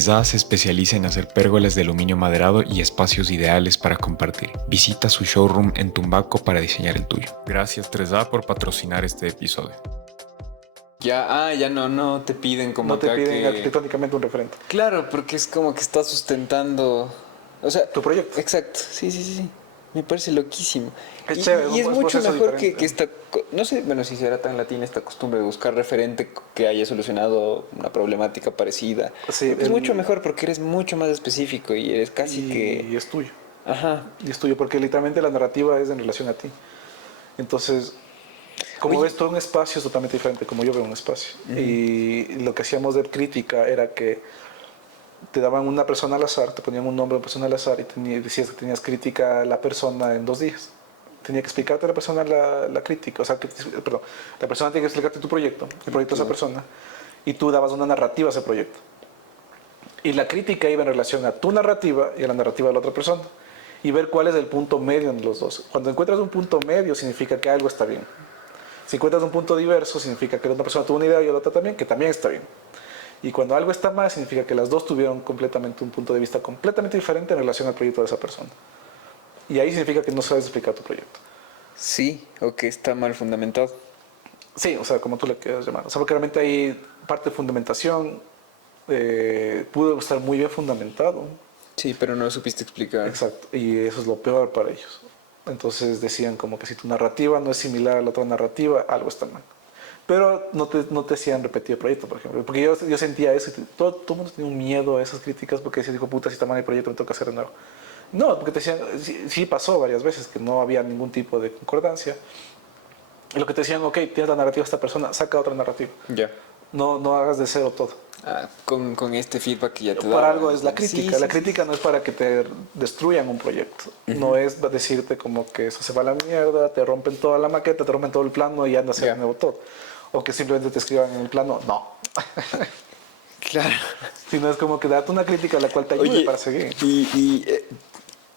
3A se especializa en hacer pérgolas de aluminio maderado y espacios ideales para compartir. Visita su showroom en Tumbaco para diseñar el tuyo. Gracias 3A por patrocinar este episodio. Ya no te piden como No te acá piden que... arquitectónicamente un referente. Claro, porque es como que estás sustentando... O sea, Tu proyecto. Exacto, sí. Me parece loquísimo. Es Y, chévere, y es un mucho proceso mejor diferente. que esta... No sé, bueno, si será tan latina esta costumbre de buscar referente que haya solucionado una problemática parecida. Sí, Es mucho mejor porque eres mucho más específico y eres casi que... Y es tuyo. Ajá. Y es tuyo, porque literalmente la narrativa es en relación a ti. Entonces, como Oye. ves, todo un espacio es totalmente diferente como yo veo un espacio. Y lo que hacíamos de crítica era que te daban una persona al azar, te ponían un nombre de una persona al azar y decías que tenías crítica a la persona en 2 días. Tenía que explicarte a la persona la crítica, o sea, perdón, la persona tiene que explicarte tu proyecto, el proyecto de esa persona, y tú dabas una narrativa a ese proyecto. Y la crítica iba en relación a tu narrativa y a la narrativa de la otra persona. Y ver cuál es el punto medio en los dos. Cuando encuentras un punto medio, significa que algo está bien. Si encuentras un punto diverso, significa que la otra persona tuvo una idea y la otra también, que también está bien. Y cuando algo está mal, significa que las dos tuvieron completamente un punto de vista completamente diferente en relación al proyecto de esa persona. Y ahí significa que no sabes explicar tu proyecto. Sí, o que está mal fundamentado. Sí, o sea, como tú le quieras llamar. O sea, porque realmente hay parte de fundamentación, pudo estar muy bien fundamentado. Sí, pero no lo supiste explicar. Exacto, y eso es lo peor para ellos. Entonces decían como que si tu narrativa no es similar a la otra narrativa, algo está mal. Pero no te hacían repetir el proyecto, por ejemplo. Porque yo sentía eso, y todo el mundo tenía un miedo a esas críticas porque decía, dijo, puta, si está mal el proyecto me toca hacer de nuevo. No, porque te decían, sí pasó varias veces que no había ningún tipo de concordancia. Y lo que te decían, ok, tienes la narrativa de esta persona, saca otra narrativa. Ya. No hagas de cero todo. Con este feedback que ya te da. Para algo es la crítica. Sí, La sí, crítica no es para que te destruyan un proyecto. No es decirte como que eso se va a la mierda, te rompen toda la maqueta, te rompen todo el plano y andas a hacer de nuevo todo. O que simplemente te escriban en el plano, no. Claro. Sino es como que date una crítica a la cual te ayude Oye, para seguir.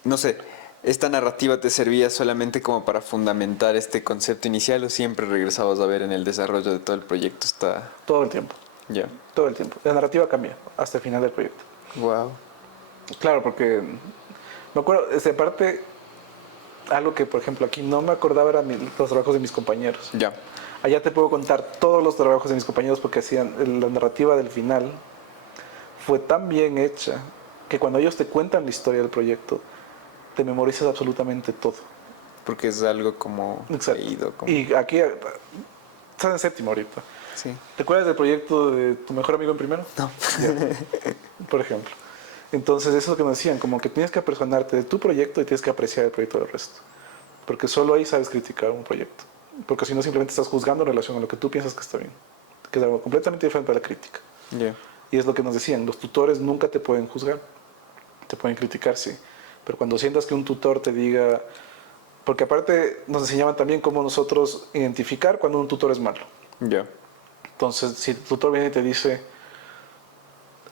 no sé, ¿esta narrativa te servía solamente como para fundamentar este concepto inicial o siempre regresabas a ver en el desarrollo de todo el proyecto? Todo el tiempo. Ya. Todo el tiempo. La narrativa cambia hasta el final del proyecto. Wow. Claro, porque me acuerdo, aparte, algo que por ejemplo aquí no me acordaba eran los trabajos de mis compañeros. Ya. Allá te puedo contar todos los trabajos de mis compañeros porque hacían la narrativa del final fue tan bien hecha que cuando ellos te cuentan la historia del proyecto te memorizas absolutamente todo. Porque es algo como Exacto. leído. Como... Y aquí estás en séptimo ahorita. Sí. ¿Te acuerdas del proyecto de tu mejor amigo en primero? No. Por ejemplo. Entonces eso es lo que nos decían, como que tienes que apersonarte de tu proyecto y tienes que apreciar el proyecto del resto. Porque solo ahí sabes criticar un proyecto. Porque si no simplemente estás juzgando en relación a lo que tú piensas que está bien. Que es algo completamente diferente a la crítica. Ya. Y es lo que nos decían, los tutores nunca te pueden juzgar. Te pueden criticar, sí. Pero cuando sientas que un tutor te diga... Porque aparte nos enseñaban también cómo nosotros identificar cuando un tutor es malo. Ya. Entonces, si el tutor viene y te dice,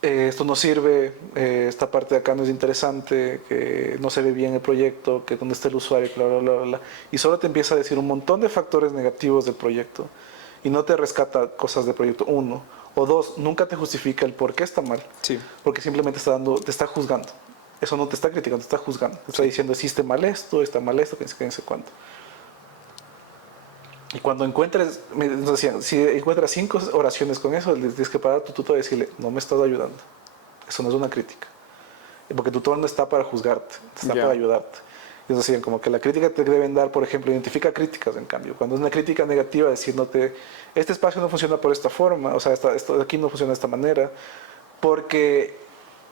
esto no sirve, esta parte de acá no es interesante, que no se ve bien el proyecto, que dónde está el usuario, bla, bla, bla, bla, y solo te empieza a decir un montón de factores negativos del proyecto y no te rescata cosas del proyecto, uno, o dos, nunca te justifica el por qué está mal, Sí. porque simplemente te está juzgando. Eso no te está criticando, te está juzgando. Te está diciendo, hiciste mal esto, está mal esto, que no sé cuánto. Y cuando encuentres, nos decían, si encuentras 5 oraciones con eso, les tienes que parar a tu tutor y decirle, no me estás ayudando. Eso no es una crítica. Porque tu tutor no está para juzgarte, está para ayudarte. Y nos decían, como que la crítica te deben dar, por ejemplo, identifica críticas, en cambio. Cuando es una crítica negativa, diciéndote, este espacio no funciona por esta forma, o sea, esto de aquí no funciona de esta manera, porque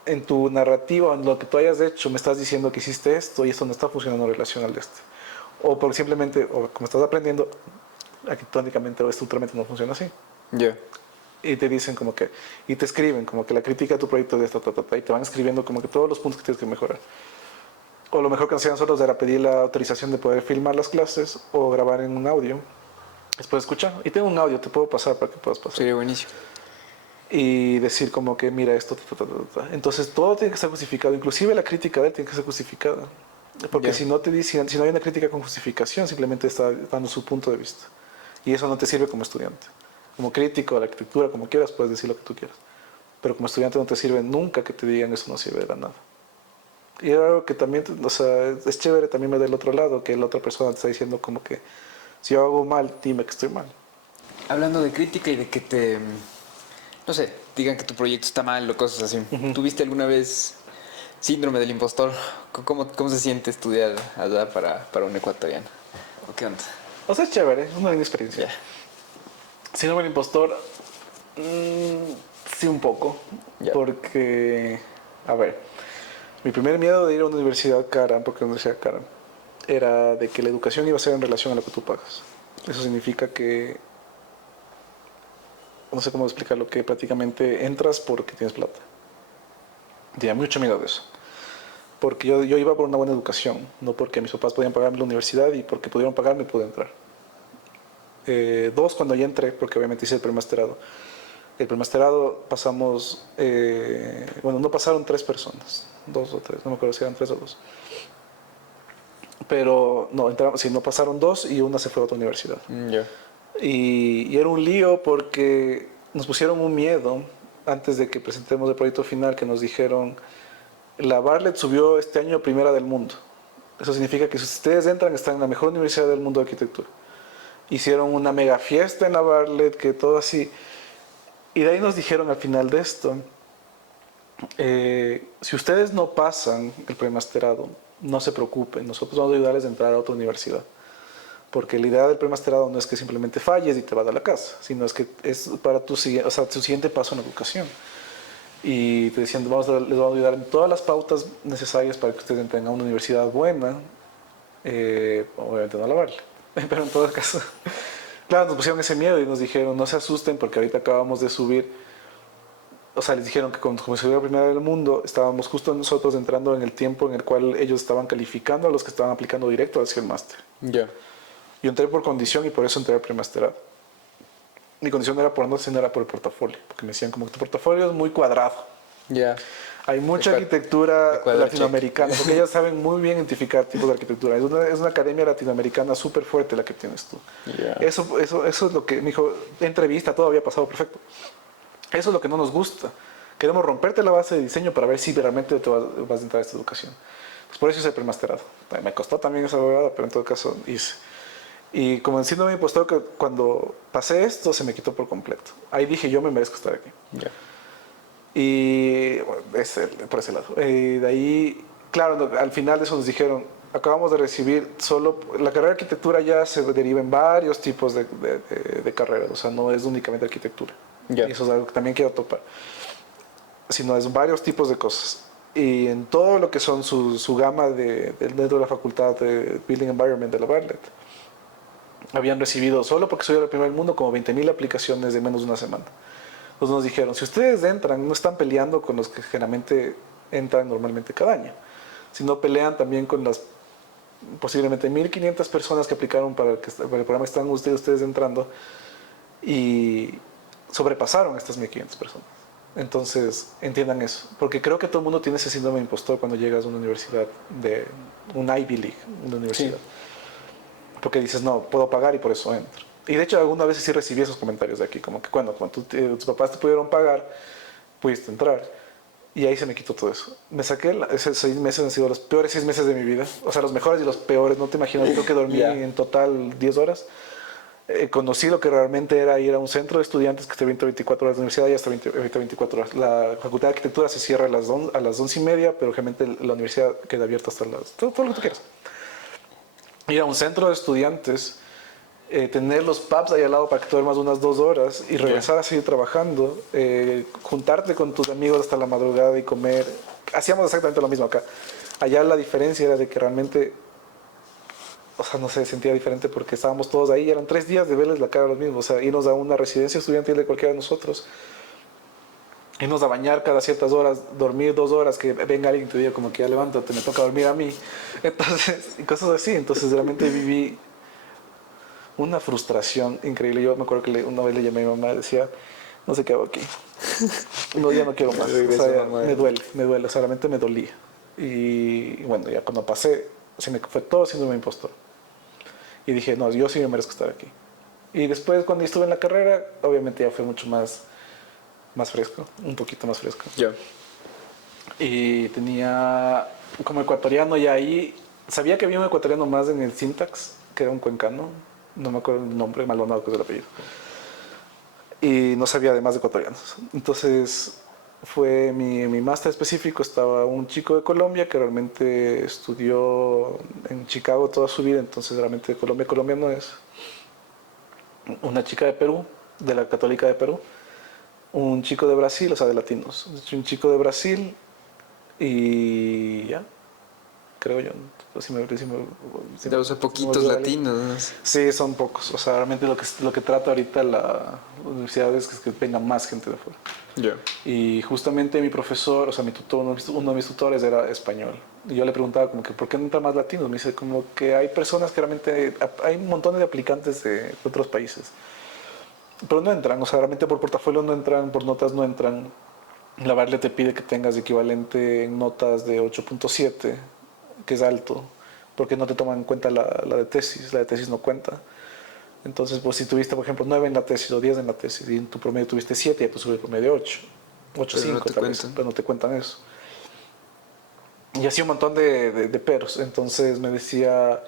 en tu narrativa, en lo que tú hayas hecho, me estás diciendo que hiciste esto y esto no está funcionando en relación al de este. O porque simplemente, o como estás aprendiendo, arquitectónicamente o estructuralmente no funciona así. Ya. Y te dicen como que, y te escriben como que la crítica de tu proyecto es de esta, y te van escribiendo como que todos los puntos que tienes que mejorar. O lo mejor que hacían nosotros era pedir la autorización de poder filmar las clases o grabar en un audio. Después escuchar. Y tengo un audio, te puedo pasar para que puedas pasar. Sería buenísimo. Y decir como que, mira esto, Entonces todo tiene que estar justificado. Inclusive la crítica de él tiene que ser justificada. Porque si no te dicen, si no hay una crítica con justificación, simplemente está dando su punto de vista. Y eso no te sirve como estudiante. Como crítico de la arquitectura, como quieras, puedes decir lo que tú quieras. pero como estudiante no te sirve nunca que te digan eso, no sirve de nada. Y era algo que también, o sea, es chévere también ver del otro lado, que la otra persona te está diciendo como que si yo hago mal, dime que estoy mal. Hablando de crítica y de que te, no sé, digan que tu proyecto está mal o cosas así. ¿Tuviste alguna vez síndrome del impostor? ¿Cómo se siente estudiar allá para un ecuatoriano? ¿O qué onda? O sea, es chévere, es una linda experiencia. Ya. Síndrome del impostor, sí un poco, Ya. porque, a ver, mi primer miedo de ir a una universidad cara, porque una universidad cara, era de que la educación iba a ser en relación a lo que tú pagas. Eso significa que, no sé cómo explicarlo, que prácticamente entras porque tienes plata. Tenía mucho miedo de eso. Porque yo iba por una buena educación, no porque mis papás podían pagarme la universidad y porque pudieron pagarme pude entrar. Dos, cuando ya entré, porque obviamente hice el premasterado. El premasterado pasamos, bueno, no pasaron 3 personas, 2 o 3, no me acuerdo si eran 3 o 2. Pero no, entramos, sí, no pasaron 2 y una se fue a otra universidad. Ya. Y era un lío porque nos pusieron un miedo antes de que presentemos el proyecto final, que nos dijeron, la Bartlett subió este año primera del mundo. Eso significa que si ustedes entran, están en la mejor universidad del mundo de arquitectura. Hicieron una mega fiesta en la Bartlett, que todo así. Y de ahí nos dijeron al final de esto, si ustedes no pasan el premasterado, no se preocupen, nosotros vamos a ayudarles a entrar a otra universidad. Porque la idea del premasterado no es que simplemente falles y te vas a la casa, sino es que es para tu siguiente paso en la educación. Y te decían, les vamos a ayudar en todas las pautas necesarias para que ustedes entren a una universidad buena, obviamente no a la Bartlett, pero en todo caso, claro, nos pusieron ese miedo y nos dijeron, no se asusten porque ahorita acabamos de subir, o sea, les dijeron que como se subió la primera del mundo, estábamos justo nosotros entrando en el tiempo en el cual ellos estaban calificando a los que estaban aplicando directo hacia el máster. Ya. Yo entré por condición y por eso entré al premasterado. Mi condición era por no era por el portafolio, porque me decían como que tu portafolio es muy cuadrado. Ya. Hay mucha arquitectura Ecuador latinoamericana, porque ellos saben muy bien identificar tipos de arquitectura. Es una academia latinoamericana súper fuerte la que tienes tú. Ya. Eso es lo que me dijo, entrevista, todo había pasado perfecto. Eso es lo que no nos gusta. Queremos romperte la base de diseño para ver si realmente te vas a entrar a esta educación. Pues por eso hice el premasterado. Me costó también esa abogada, pero en todo caso hice. Y como en síndrome de impostor, que cuando pasé esto se me quitó por completo. Ahí dije, yo me merezco estar aquí. Ya. Y bueno, por ese lado. De ahí, claro, al final de eso nos dijeron, acabamos de recibir solo, la carrera de arquitectura ya se deriva en varios tipos de carreras, o sea, no es únicamente arquitectura. Ya. Y eso es algo que también quiero topar. Sino es varios tipos de cosas. Y en todo lo que son su gama dentro de la facultad de Building Environment de la Bartlett, habían recibido, solo porque soy el primer del mundo, como 20.000 aplicaciones de menos de una semana. Entonces nos dijeron, si ustedes entran, no están peleando con los que generalmente entran normalmente cada año, sino pelean también con las posiblemente 1.500 personas que aplicaron para el programa que están ustedes entrando y sobrepasaron a estas 1.500 personas. Entonces, entiendan eso, porque creo que todo el mundo tiene ese síndrome de impostor cuando llegas a una universidad, de un Ivy League, una universidad. Sí. Porque dices, no, puedo pagar y por eso entro. Y de hecho, algunas veces sí recibí esos comentarios de aquí, como que cuando tus papás te pudieron pagar, pudiste entrar. Y ahí se me quitó todo eso. Me saqué, esos 6 meses han sido los peores 6 meses de mi vida. O sea, los mejores y los peores, no te imaginas. Creo que dormí en total 10 horas. Conocí lo que realmente era ir a un centro de estudiantes que esté 24 horas de universidad y hasta 24 horas. La facultad de arquitectura se cierra a las 11:30, pero realmente la universidad queda abierta hasta todo lo que tú quieras. Ir a un centro de estudiantes, tener los pubs ahí al lado para que tú duermas unas 2 horas y regresar a seguir trabajando, juntarte con tus amigos hasta la madrugada y comer. Hacíamos exactamente lo mismo acá. Allá la diferencia era de que realmente, o sea, no sé, sentía diferente porque estábamos todos ahí y eran 3 días de verles la cara a los mismos. O sea, irnos a una residencia estudiantil de cualquiera de nosotros, irnos a bañar cada ciertas horas, dormir 2 horas, que venga alguien y te diga como que ya levántate, me toca dormir a mí. Entonces, y cosas así. Entonces realmente viví una frustración increíble. Yo me acuerdo que una vez le llamé a mi mamá y decía, no sé qué hago aquí. No, ya no quiero más. O sea, me duele. O sea, realmente me dolía. Y bueno, ya cuando pasé, se me fue todo síndrome de impostor. Y dije, no, yo sí me merezco estar aquí. Y después, cuando estuve en la carrera, obviamente ya fue mucho más más fresco, un poquito más fresco. Ya. Y tenía como ecuatoriano y ahí sabía que había un ecuatoriano más en el Syntax, que era un cuencano, no me acuerdo el nombre, Maldonado que es el apellido. Y no sabía de más de ecuatorianos. Entonces fue mi máster específico, estaba un chico de Colombia que realmente estudió en Chicago toda su vida, entonces realmente de Colombia, Colombia no es. Una chica de Perú, de la Católica de Perú, un chico de Brasil, o sea, de latinos, un chico de Brasil y ya, creo yo. De los poquitos latinos, ¿no? Sí, son pocos. O sea, realmente lo que trata ahorita la universidad es que venga más gente de afuera. Ya. Y justamente mi profesor, o sea, mi tutor, uno de mis tutores era español. Y yo le preguntaba como que, ¿por qué no entran más latinos? Me dice como que hay personas que realmente, hay un montón de aplicantes de otros países. Pero no entran, o sea, realmente por portafolio no entran, por notas no entran. La Barle te pide que tengas equivalente en notas de 8.7, que es alto, porque no te toman en cuenta la de tesis no cuenta. Entonces, pues si tuviste, por ejemplo, 9 en la tesis o 10 en la tesis y en tu promedio tuviste 7, ya te sube el promedio 8, 8.5 tal vez, pero no te cuentan eso. Y así un montón de peros. Entonces me decía,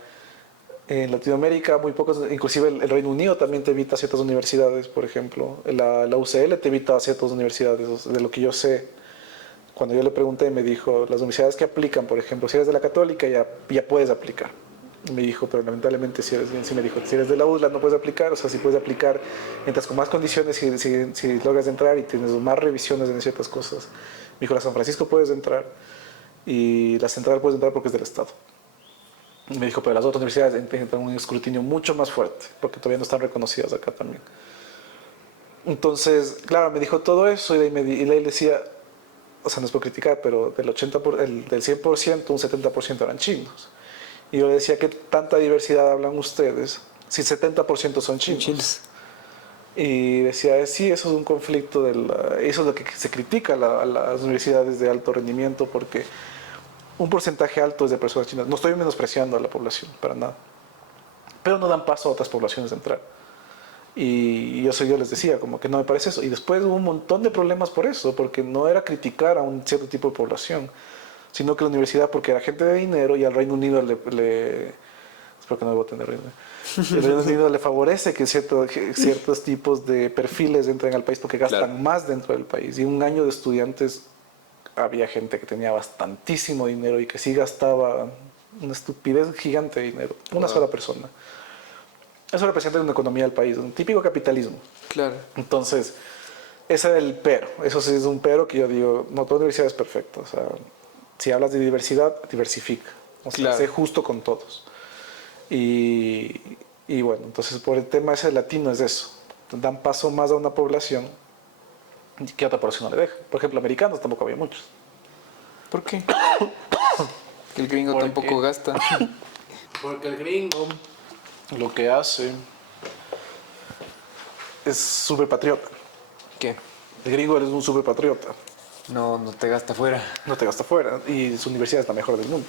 en Latinoamérica muy pocos, inclusive el Reino Unido también te evita ciertas universidades, por ejemplo, la UCL te evita ciertas universidades, de lo que yo sé. Cuando yo le pregunté, me dijo, las universidades que aplican, por ejemplo, si eres de la Católica, ya puedes aplicar. Me dijo, pero lamentablemente, sí me dijo, si eres de la USLA no puedes aplicar, o sea, si puedes aplicar, entras con más condiciones si logras entrar y tienes más revisiones en ciertas cosas. Me dijo, la San Francisco puedes entrar y la Central puedes entrar porque es del Estado. Y me dijo, pero las otras universidades entran un escrutinio mucho más fuerte, porque todavía no están reconocidas acá también. Entonces, claro, me dijo todo eso y de ahí le decía, o sea, no es por criticar, pero del 100%, un 70% eran chinos. Y yo le decía, ¿qué tanta diversidad hablan ustedes si 70% son chinos? Y decía, sí, eso es un conflicto, eso es lo que se critica a las universidades de alto rendimiento, porque un porcentaje alto es de personas chinas. No estoy menospreciando a la población, para nada. Pero no dan paso a otras poblaciones de entrar. Y yo les decía, como que no me parece eso. Y después hubo un montón de problemas por eso, porque no era criticar a un cierto tipo de población, sino que la universidad, porque era gente de dinero y al Reino Unido espero que no me voten de Reino Unido. El Reino Unido le favorece que ciertos tipos de perfiles entren al país porque gastan más dentro del país. Y un año de estudiantes había gente que tenía bastantísimo dinero y que sí gastaba una estupidez gigante de dinero. Una sola persona. Eso representa una economía del país, un típico capitalismo. Claro. Entonces, ese es el pero. Eso sí es un pero que yo digo, no toda universidad es perfecta. O sea, si hablas de diversidad, diversifica. O sea, sé justo con todos. Y bueno, entonces por el tema ese latino es eso. Dan paso más a una población que a otra población no le deja. Por ejemplo, americanos tampoco había muchos. ¿Por qué? Que el gringo tampoco gasta. Porque el gringo lo que hace es súper patriota. ¿Qué? El gringo es un súper patriota. No te gasta fuera. No te gasta fuera. Y su universidad es la mejor del mundo.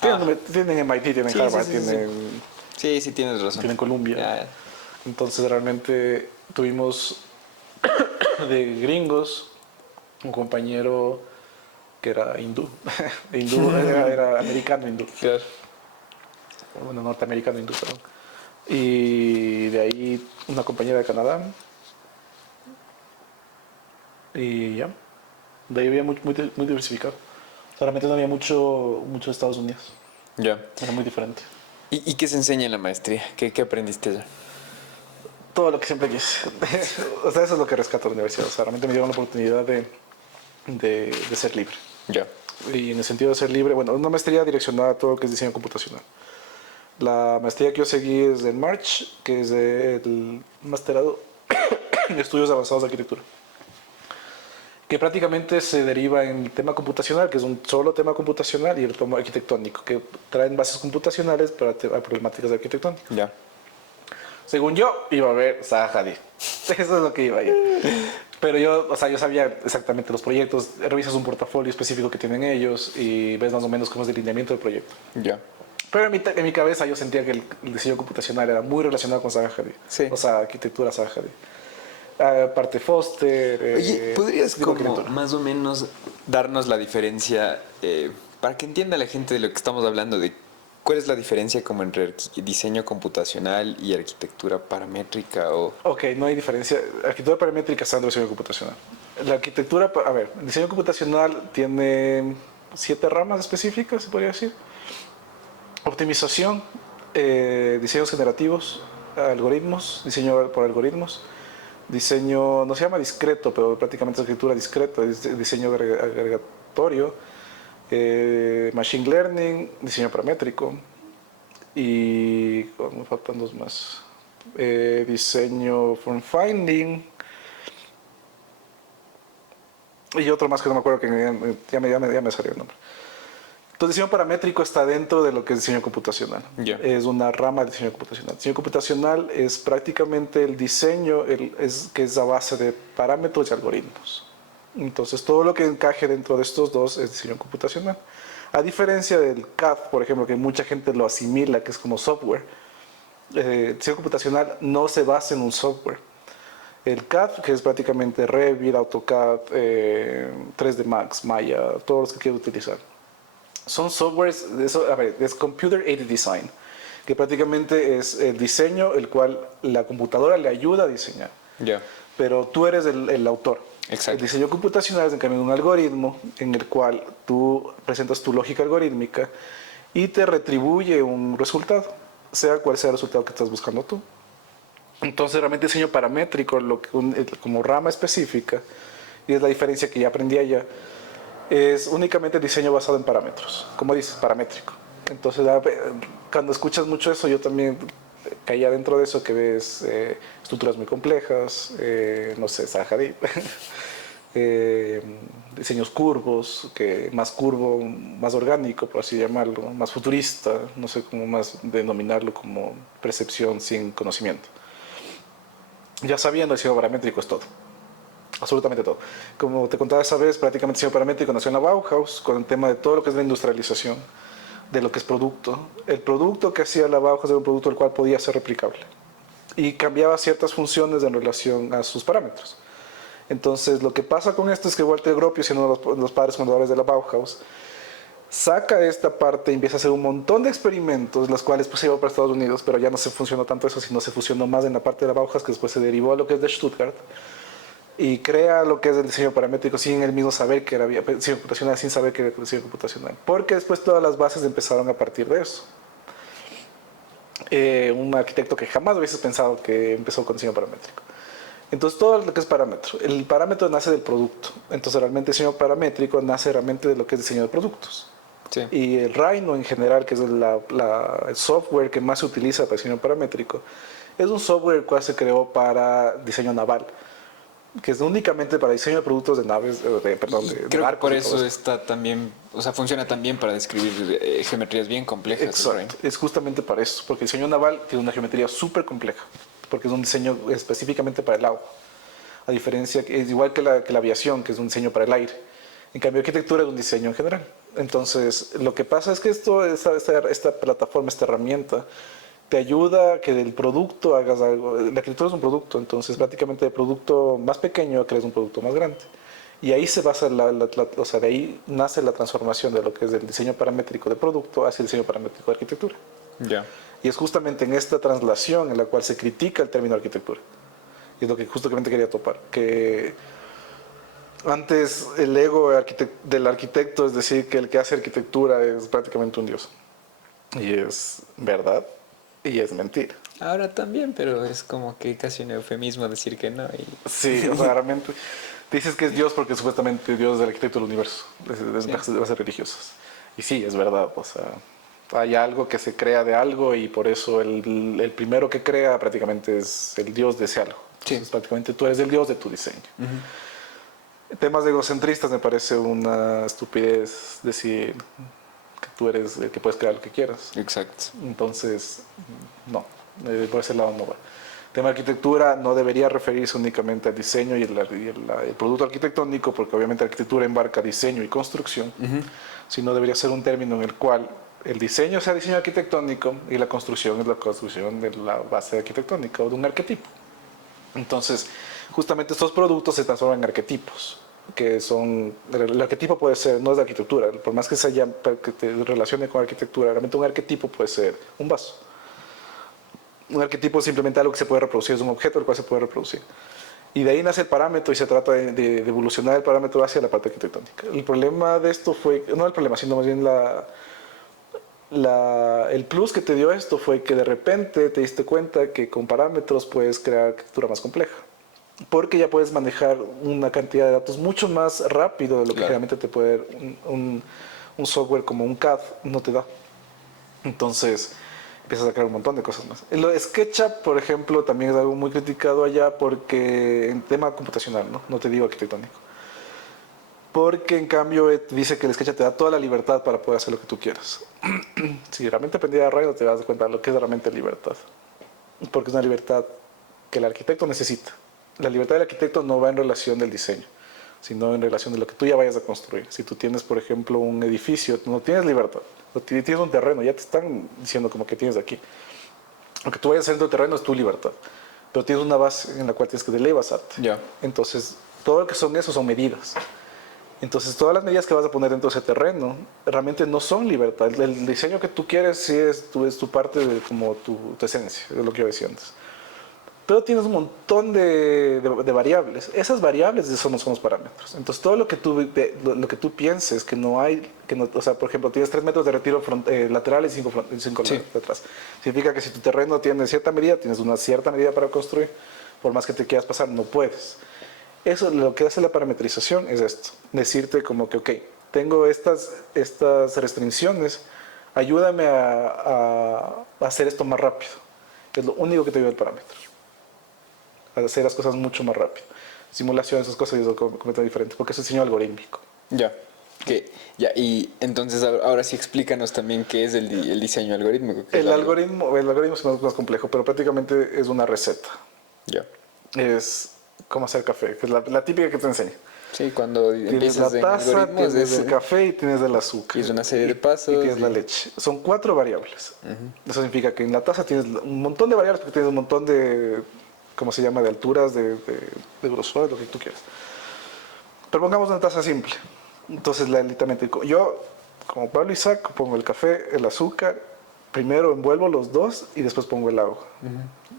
Tienen MIT, tienen Harvard, tienen... Sí, tienes razón. Tienen Columbia. Ya. Entonces realmente tuvimos de gringos un compañero que era hindú. Era americano hindú. Claro. Bueno, norteamericano hindú, perdón. Y de ahí una compañera de Canadá. Y ya. De ahí había muy diversificado. Realmente no había mucho de Estados Unidos. Ya. Era muy diferente. ¿Y qué se enseña en la maestría? ¿Qué aprendiste allá? Todo lo que siempre quise. O sea, eso es lo que rescato de la universidad. O sea, realmente me dieron la oportunidad de ser libre. Ya. Y en el sentido de ser libre, bueno, una maestría direccionada a todo lo que es diseño computacional. La maestría que yo seguí es del March, que es el masterado en estudios avanzados de arquitectura, que prácticamente se deriva en el tema computacional, que es un solo tema computacional, y el tema arquitectónico, que traen bases computacionales para problemáticas de arquitectónica. Ya. Según yo, iba a ver Zaha Hadid. Eso es lo que iba a ir. Pero yo sabía exactamente los proyectos, revisas un portafolio específico que tienen ellos y ves más o menos cómo es el lineamiento del proyecto. Ya. Pero en mi cabeza yo sentía que el diseño computacional era muy relacionado con Zaha Hadid. Sí. O sea, arquitectura Zaha Hadid. Parte Foster. Oye, ¿podrías tipo de como arquitectura. más o menos darnos la diferencia para que entienda la gente de lo que estamos hablando, de cuál es la diferencia como entre diseño computacional y arquitectura paramétrica o... Ok, no hay diferencia. Arquitectura paramétrica está en diseño computacional. La arquitectura, a ver, el diseño computacional tiene 7 ramas específicas, se podría decir. Optimización, diseños generativos, algoritmos, diseño por algoritmos, diseño, no se llama discreto, pero prácticamente es escritura discreta, es diseño agregatorio, machine learning, diseño paramétrico y me faltan 2 más. Diseño form finding y otro más que no me acuerdo, que ya me salió el nombre. Entonces, diseño paramétrico está dentro de lo que es diseño computacional. Ya. Es una rama de diseño computacional. Diseño computacional es prácticamente el diseño que es a base de parámetros y algoritmos. Entonces, todo lo que encaje dentro de estos dos es diseño computacional. A diferencia del CAD, por ejemplo, que mucha gente lo asimila, que es como software, el diseño computacional no se basa en un software. El CAD, que es prácticamente Revit, AutoCAD, 3D Max, Maya, todos los que quiero utilizar. Son softwares, a ver, es Computer Aided Design, que prácticamente es el diseño el cual la computadora le ayuda a diseñar. Ya. Pero tú eres el autor. Exacto. El diseño computacional es en cambio un algoritmo en el cual tú presentas tu lógica algorítmica y te retribuye un resultado, sea cual sea el resultado que estás buscando tú. Entonces realmente diseño paramétrico como rama específica, y es la diferencia que ya aprendí allá, es únicamente diseño basado en parámetros, como dices, paramétrico. Entonces cuando escuchas mucho eso, yo también caía dentro de eso, que ves estructuras muy complejas, no sé, Zaha Hadid, diseños curvos, que más curvo, más orgánico, por así llamarlo, más futurista, no sé cómo más denominarlo, como percepción sin conocimiento. Ya sabiendo, el diseño paramétrico es todo. Absolutamente todo. Como te contaba esa vez, prácticamente el diseño paramétrico nació en la Bauhaus con el tema de todo lo que es la industrialización, de lo que es producto. El producto que hacía la Bauhaus era un producto el cual podía ser replicable y cambiaba ciertas funciones en relación a sus parámetros. Entonces, lo que pasa con esto es que Walter Gropius, siendo uno de los padres fundadores de la Bauhaus, saca esta parte y empieza a hacer un montón de experimentos, los cuales pues se llevó para Estados Unidos, pero ya no se funcionó tanto eso, sino se fusionó más en la parte de la Bauhaus, que después se derivó a lo que es de Stuttgart, y crea lo que es el diseño paramétrico sin él mismo saber que era diseño computacional, sin saber que era diseño computacional, porque después todas las bases empezaron a partir de eso. Un arquitecto que jamás hubiese pensado que empezó con diseño paramétrico. Entonces todo lo que es parámetro, el parámetro nace del producto, entonces realmente el diseño paramétrico nace realmente de lo que es diseño de productos. Sí. Y el Rhino en general, que es el software que más se utiliza para diseño paramétrico, es un software el cual se creó para diseño naval, que es únicamente para diseño de productos de naves, de Creo que barcos. por y todo eso está también, o sea, funciona también para describir geometrías bien complejas. Exacto, es justamente para eso, porque el diseño naval tiene una geometría súper compleja, porque es un diseño específicamente para el agua, a diferencia, es igual que la aviación, que es un diseño para el aire. En cambio, arquitectura es un diseño en general. Entonces, lo que pasa es que esta plataforma, esta herramienta, te ayuda a que del producto hagas algo. La arquitectura es un producto, entonces prácticamente del producto más pequeño creas un producto más grande. Y ahí se basa, o sea, de ahí nace la transformación de lo que es el diseño paramétrico de producto hacia el diseño paramétrico de arquitectura. Ya. Y es justamente en esta traslación en la cual se critica el término arquitectura. Y es lo que justamente quería topar, que antes el ego del arquitecto es decir que el que hace arquitectura es prácticamente un dios. Y es verdad y es mentira. Ahora también, pero es como que casi un eufemismo decir que no. Sí, o sea, realmente dices que es Dios porque supuestamente Dios es el arquitecto del universo, es bases religiosas. Y sí, es verdad, o sea, hay algo que se crea de algo y por eso el primero que crea prácticamente es el Dios de ese algo. Entonces, prácticamente tú eres el Dios de tu diseño. Temas de egocentristas me parece una estupidez decir que tú eres el que puedes crear lo que quieras. Exacto. Entonces, no, por ese lado no va. El tema de arquitectura no debería referirse únicamente al diseño y el producto arquitectónico, porque obviamente la arquitectura embarca diseño y construcción, sino debería ser un término en el cual el diseño sea diseño arquitectónico y la construcción es la construcción de la base arquitectónica o de un arquetipo. Entonces, justamente estos productos se transforman en arquetipos, que son, el arquetipo puede ser, no es de arquitectura, por más que que te relacione con arquitectura, realmente un arquetipo puede ser un vaso. Un arquetipo es simplemente algo que se puede reproducir, es un objeto el cual se puede reproducir. Y de ahí nace el parámetro y se trata de evolucionar el parámetro hacia la parte arquitectónica. El problema de esto fue, no el problema, sino más bien el plus que te dio esto fue que de repente te diste cuenta que con parámetros puedes crear arquitectura más compleja. Porque ya puedes manejar una cantidad de datos mucho más rápido de lo que generalmente te puede dar un software como un CAD no te da. Entonces empiezas a crear un montón de cosas más. Lo de SketchUp, por ejemplo, también es algo muy criticado allá porque en tema computacional, no te digo arquitectónico. Porque en cambio te dice que el SketchUp te da toda la libertad para poder hacer lo que tú quieras. Si realmente aprendiera Rhino te das cuenta de lo que es realmente libertad. Porque es una libertad que el arquitecto necesita. La libertad del arquitecto no va en relación del diseño, sino en relación de lo que tú ya vayas a construir. Si tú tienes, por ejemplo, un edificio, no tienes libertad. Tienes un terreno, ya te están diciendo como que tienes de aquí. Lo que tú vayas a hacer en tu terreno es tu libertad. Pero tienes una base en la cual tienes que de ley basarte. Ya. Entonces, todo lo que son esos son medidas. Entonces, todas las medidas que vas a poner dentro de ese terreno realmente no son libertad. El diseño que tú quieres sí es tu parte de como tu esencia, es lo que yo decía antes. Pero tienes un montón de variables. Esas variables son los parámetros. Entonces, todo lo que tú pienses que no hay, o sea, por ejemplo, tienes 3 metros de retiro laterales y 5 detrás. Significa que si tu terreno tiene cierta medida, tienes una cierta medida para construir, por más que te quieras pasar, no puedes. Eso, lo que hace la parametrización es esto. Decirte como que, ok, tengo estas restricciones, ayúdame a hacer esto más rápido. Es lo único que te ayuda el parámetro. A hacer las cosas mucho más rápido. Simulación, esas cosas es completamente diferente, porque es un diseño algorítmico. Ya. Ya, y entonces ahora sí explícanos también qué es el diseño algorítmico. El algoritmo es más complejo, pero prácticamente es una receta. Ya. Es cómo hacer café, que es la típica que te enseña. Sí, cuando Tienes empiezas la en taza, algoritmos tienes el café y tienes el azúcar. y es una serie de pasos. Y tienes la leche. Son 4 variables. Eso significa que en la taza tienes un montón de variables porque tienes un montón de, ¿cómo se llama?, de alturas, de grosor, lo que tú quieras. Pero pongamos una taza simple. Entonces, literalmente, yo, como Pablo Isaac, pongo el café, el azúcar, primero envuelvo los dos y después pongo el agua.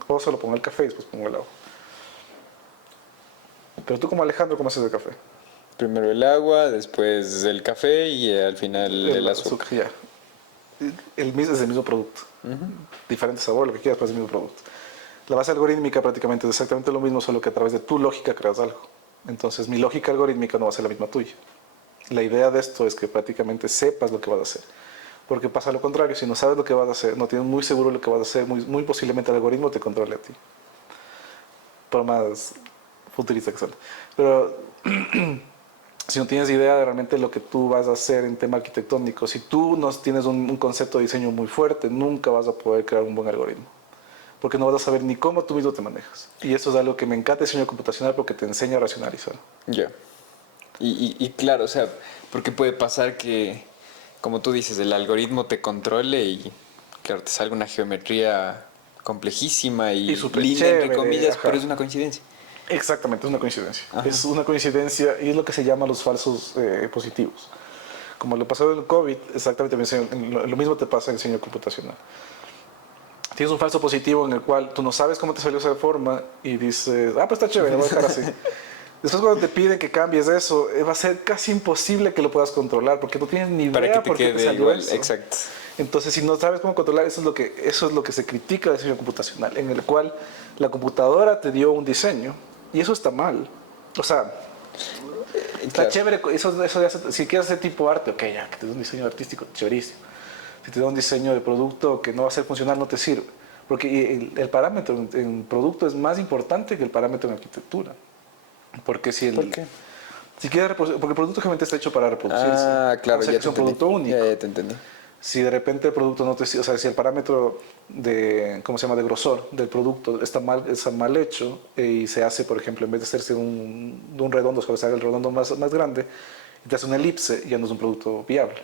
O solo pongo el café y después pongo el agua. Pero tú como Alejandro, ¿cómo haces el café? Primero el agua, después el café y al final el azúcar. Ya. Es el mismo producto. Diferente sabor, lo que quieras, pero es el mismo producto. La base algorítmica prácticamente es exactamente lo mismo, solo que a través de tu lógica creas algo. Entonces, mi lógica algorítmica no va a ser la misma tuya. La idea de esto es que prácticamente sepas lo que vas a hacer. Porque pasa lo contrario, si no sabes lo que vas a hacer, no tienes muy seguro lo que vas a hacer, muy posiblemente el algoritmo te controle a ti. Por más futurista que sea. Pero si no tienes idea de realmente lo que tú vas a hacer en tema arquitectónico, si tú no tienes un concepto de diseño muy fuerte, nunca vas a poder crear un buen algoritmo. Porque no vas a saber ni cómo tú mismo te manejas. Y eso es algo que me encanta el diseño computacional porque te enseña a racionalizar. Ya. Y claro, o sea, porque puede pasar que, como tú dices, el algoritmo te controle y, claro, te salga una geometría complejísima y linda, chévere, entre comillas, ajá. pero es una coincidencia. Exactamente, es una coincidencia. Ajá. Es una coincidencia y es lo que se llama los falsos positivos. Como le pasó en el COVID, exactamente lo mismo te pasa en diseño computacional. Tienes un falso positivo en el cual tú no sabes cómo te salió esa forma y dices, pues está chévere, lo voy a dejar así. Después cuando te piden que cambies eso, va a ser casi imposible que lo puedas controlar porque no tienes ni idea por qué te salió igual. eso. Exacto. Entonces, si no sabes cómo controlar, eso es lo que se critica del diseño computacional, en el cual la computadora te dio un diseño y eso está mal. O sea, está chévere, si quieres hacer tipo arte, ok, ya, que te dé un diseño artístico, chéverísimo. Si te da un diseño de producto que no va a ser funcional, no te sirve. Porque el parámetro en producto es más importante que el parámetro en arquitectura. Porque ¿Por qué? Si quieres porque el producto generalmente está hecho para reproducirse. Claro, o sea, ya que es un producto único. Ya te entendí. Si de repente el producto no te... O sea, si el parámetro de, ¿cómo se llama?, de grosor del producto está mal hecho y se hace, por ejemplo, en vez de hacerse un redondo, se haga el redondo más grande y te hace una elipse, ya no es un producto viable.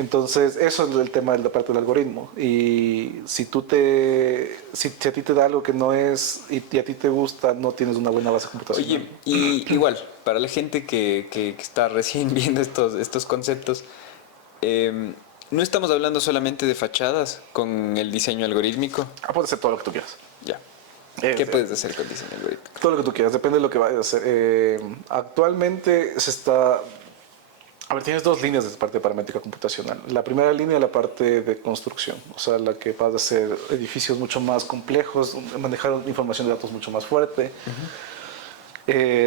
Entonces, eso es el tema de la parte del algoritmo. Y si si a ti te da algo que no es y a ti te gusta, no tienes una buena base computacional. Oye, y igual, para la gente que está recién viendo estos conceptos, no estamos hablando solamente de fachadas con el diseño algorítmico. Puedes hacer todo lo que tú quieras. Ya. Eh, ¿Qué puedes hacer con diseño algorítmico? Todo lo que tú quieras, depende de lo que vayas a hacer. Actualmente se está... A ver, tienes dos líneas de parte de paramétrica computacional. La primera línea es la parte de construcción, o sea, la que vas a hacer edificios mucho más complejos, manejar información de datos mucho más fuerte.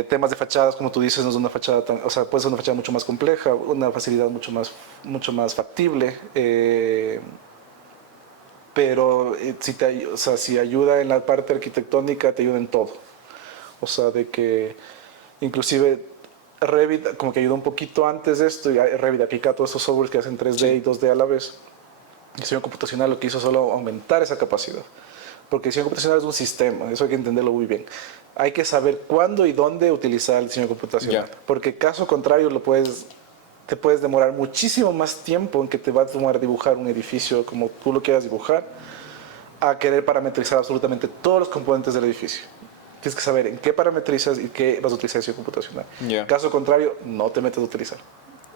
Temas de fachadas, como tú dices, no es una fachada tan, o sea, puede ser una fachada mucho más compleja, una facilidad mucho más factible. Pero o sea, si ayuda en la parte arquitectónica, te ayuda en todo. O sea, de que inclusive Revit como que ayudó un poquito antes de esto, y Revit aplica todos esos softwares que hacen 3D y 2D a la vez. El diseño computacional lo que hizo solo aumentar esa capacidad. Porque el diseño computacional es un sistema, eso hay que entenderlo muy bien. Hay que saber cuándo y dónde utilizar el diseño computacional. Porque caso contrario te puedes demorar muchísimo más tiempo en que te va a tomar dibujar un edificio como tú lo quieras dibujar, a querer parametrizar absolutamente todos los componentes del edificio. Tienes que saber en qué parametrizas y qué vas a utilizar diseño computacional. Caso contrario, no te metes a utilizar.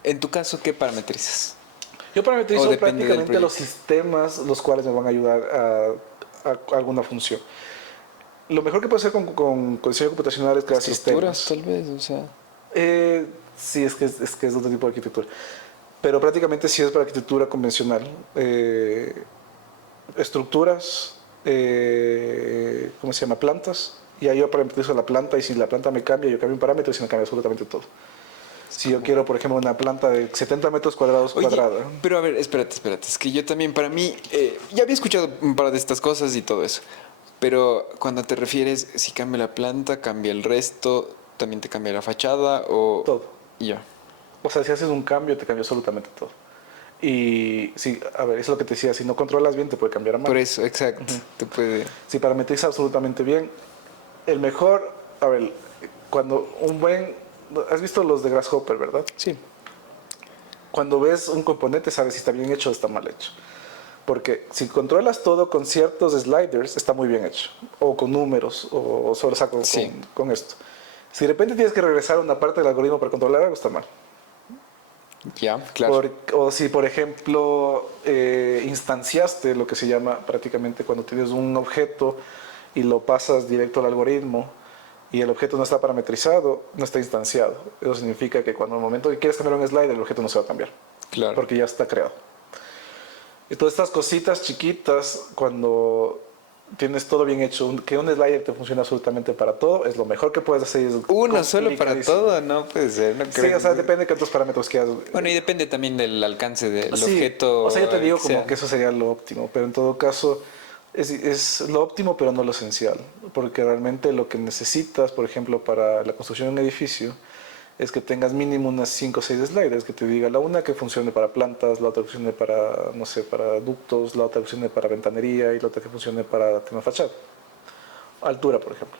En tu caso, ¿qué parametrizas? Yo parametrizo prácticamente los sistemas los cuales me van a ayudar a alguna función. Lo mejor que puedo hacer con diseño computacional es crear sistemas. Tal vez, o sea. Sí, es que es otro tipo de arquitectura. Pero prácticamente sí es para arquitectura convencional. Estructuras, ¿cómo se llama? Plantas. Y ahí yo parametrizo la planta y si la planta me cambia, yo cambio un parámetro y se me cambia absolutamente todo. Si yo quiero, por ejemplo, una planta de 70 metros cuadrados cuadrada. Pero a ver, espérate. Es que yo también, para mí, ya había escuchado un par de estas cosas y todo eso. Pero cuando te refieres, si cambia la planta, cambia el resto, también te cambia la fachada o... Todo. Ya. O sea, si haces un cambio, te cambia absolutamente todo. Y sí, a ver, es lo que te decía, si no controlas bien, te puede cambiar a mal. Por eso, exacto. Te puede... Si parametriza absolutamente bien, el mejor, a ver, cuando un buen... ¿Has visto los de Grasshopper, verdad? Sí. Cuando ves un componente, sabes si está bien hecho o está mal hecho. Porque si controlas todo con ciertos sliders, está muy bien hecho. O con números, o solo saco con esto. Si de repente tienes que regresar a una parte del algoritmo para controlar algo, está mal. Ya, claro. O si, por ejemplo, instanciaste lo que se llama prácticamente cuando tienes un objeto y lo pasas directo al algoritmo y el objeto no está parametrizado, no está instanciado. Eso significa que cuando en el momento que quieres cambiar un slider, el objeto no se va a cambiar. Claro. Porque ya está creado. Y todas estas cositas chiquitas, cuando tienes todo bien hecho, que un slider te funcione absolutamente para todo, es lo mejor que puedes hacer. Uno solo para todo, no puede ser. No creo sí, o sea, depende de cuántos parámetros quieras. Bueno, y depende también del alcance del objeto. O sea, yo te digo como que eso sería lo óptimo, pero en todo caso es lo óptimo, pero no lo esencial. Porque realmente lo que necesitas, por ejemplo, para la construcción de un edificio, es que tengas mínimo unas 5 o 6 sliders que te diga la una que funcione para plantas, la otra que funcione para, no sé, para ductos, la otra que funcione para ventanería y la otra que funcione para tema fachada. Altura, por ejemplo.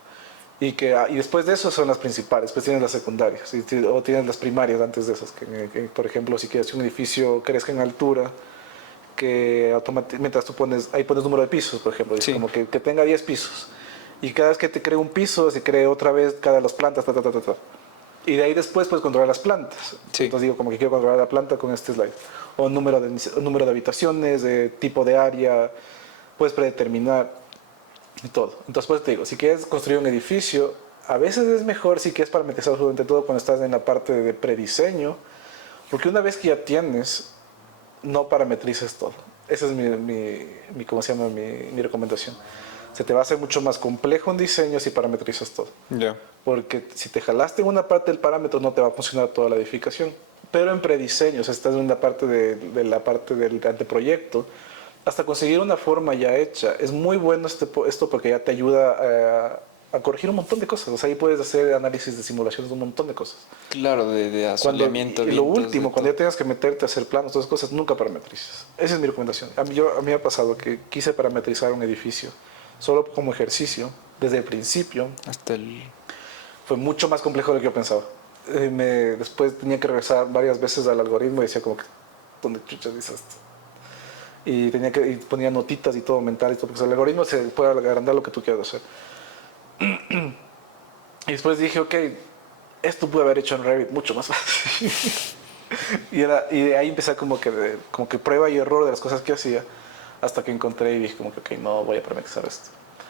Y después de eso son las principales, después tienes las secundarias o tienes las primarias antes de esas. Que, por ejemplo, si quieres que un edificio crezca en altura, que mientras tú ahí pones número de pisos, por ejemplo, sí. Como que tenga 10 pisos. Y cada vez que te cree un piso, se cree otra vez cada las plantas, Y de ahí después puedes controlar las plantas. Sí. Entonces digo, como que quiero controlar la planta con este slide. O número de habitaciones, tipo de área, puedes predeterminar y todo. Entonces, pues te digo, si quieres construir un edificio, a veces es mejor si quieres parametrizar absolutamente todo cuando estás en la parte de prediseño, porque una vez que ya tienes, no parametrices todo. Esa es ¿cómo se llama? Mi recomendación. Se te va a hacer mucho más complejo un diseño si parametrizas todo. Ya. Porque si te jalaste en una parte del parámetro no te va a funcionar toda la edificación. Pero en prediseño, o sea, estás en una parte de la parte del anteproyecto, hasta conseguir una forma ya hecha. Es muy bueno esto porque ya te ayuda a corregir un montón de cosas. O sea, ahí puedes hacer análisis de simulaciones de un montón de cosas. Claro, de asoleamiento. Y lo último, cuando ya tengas que meterte a hacer planos, todas esas cosas, nunca parametrices. Esa es mi recomendación. A mí me ha pasado que quise parametrizar un edificio solo como ejercicio, desde el principio. Hasta el... Fue mucho más complejo de lo que yo pensaba. Después tenía que regresar varias veces al algoritmo y decía como que ¿dónde chuchas dices esto? Y ponía notitas y todo mental y todo, porque el algoritmo se puede agrandar lo que tú quieras hacer. Y después dije, ok, esto pude haber hecho en Revit mucho más fácil. y de ahí empecé como que prueba y error de las cosas que hacía, hasta que encontré y dije como que, ok, no voy a parametrizar esto.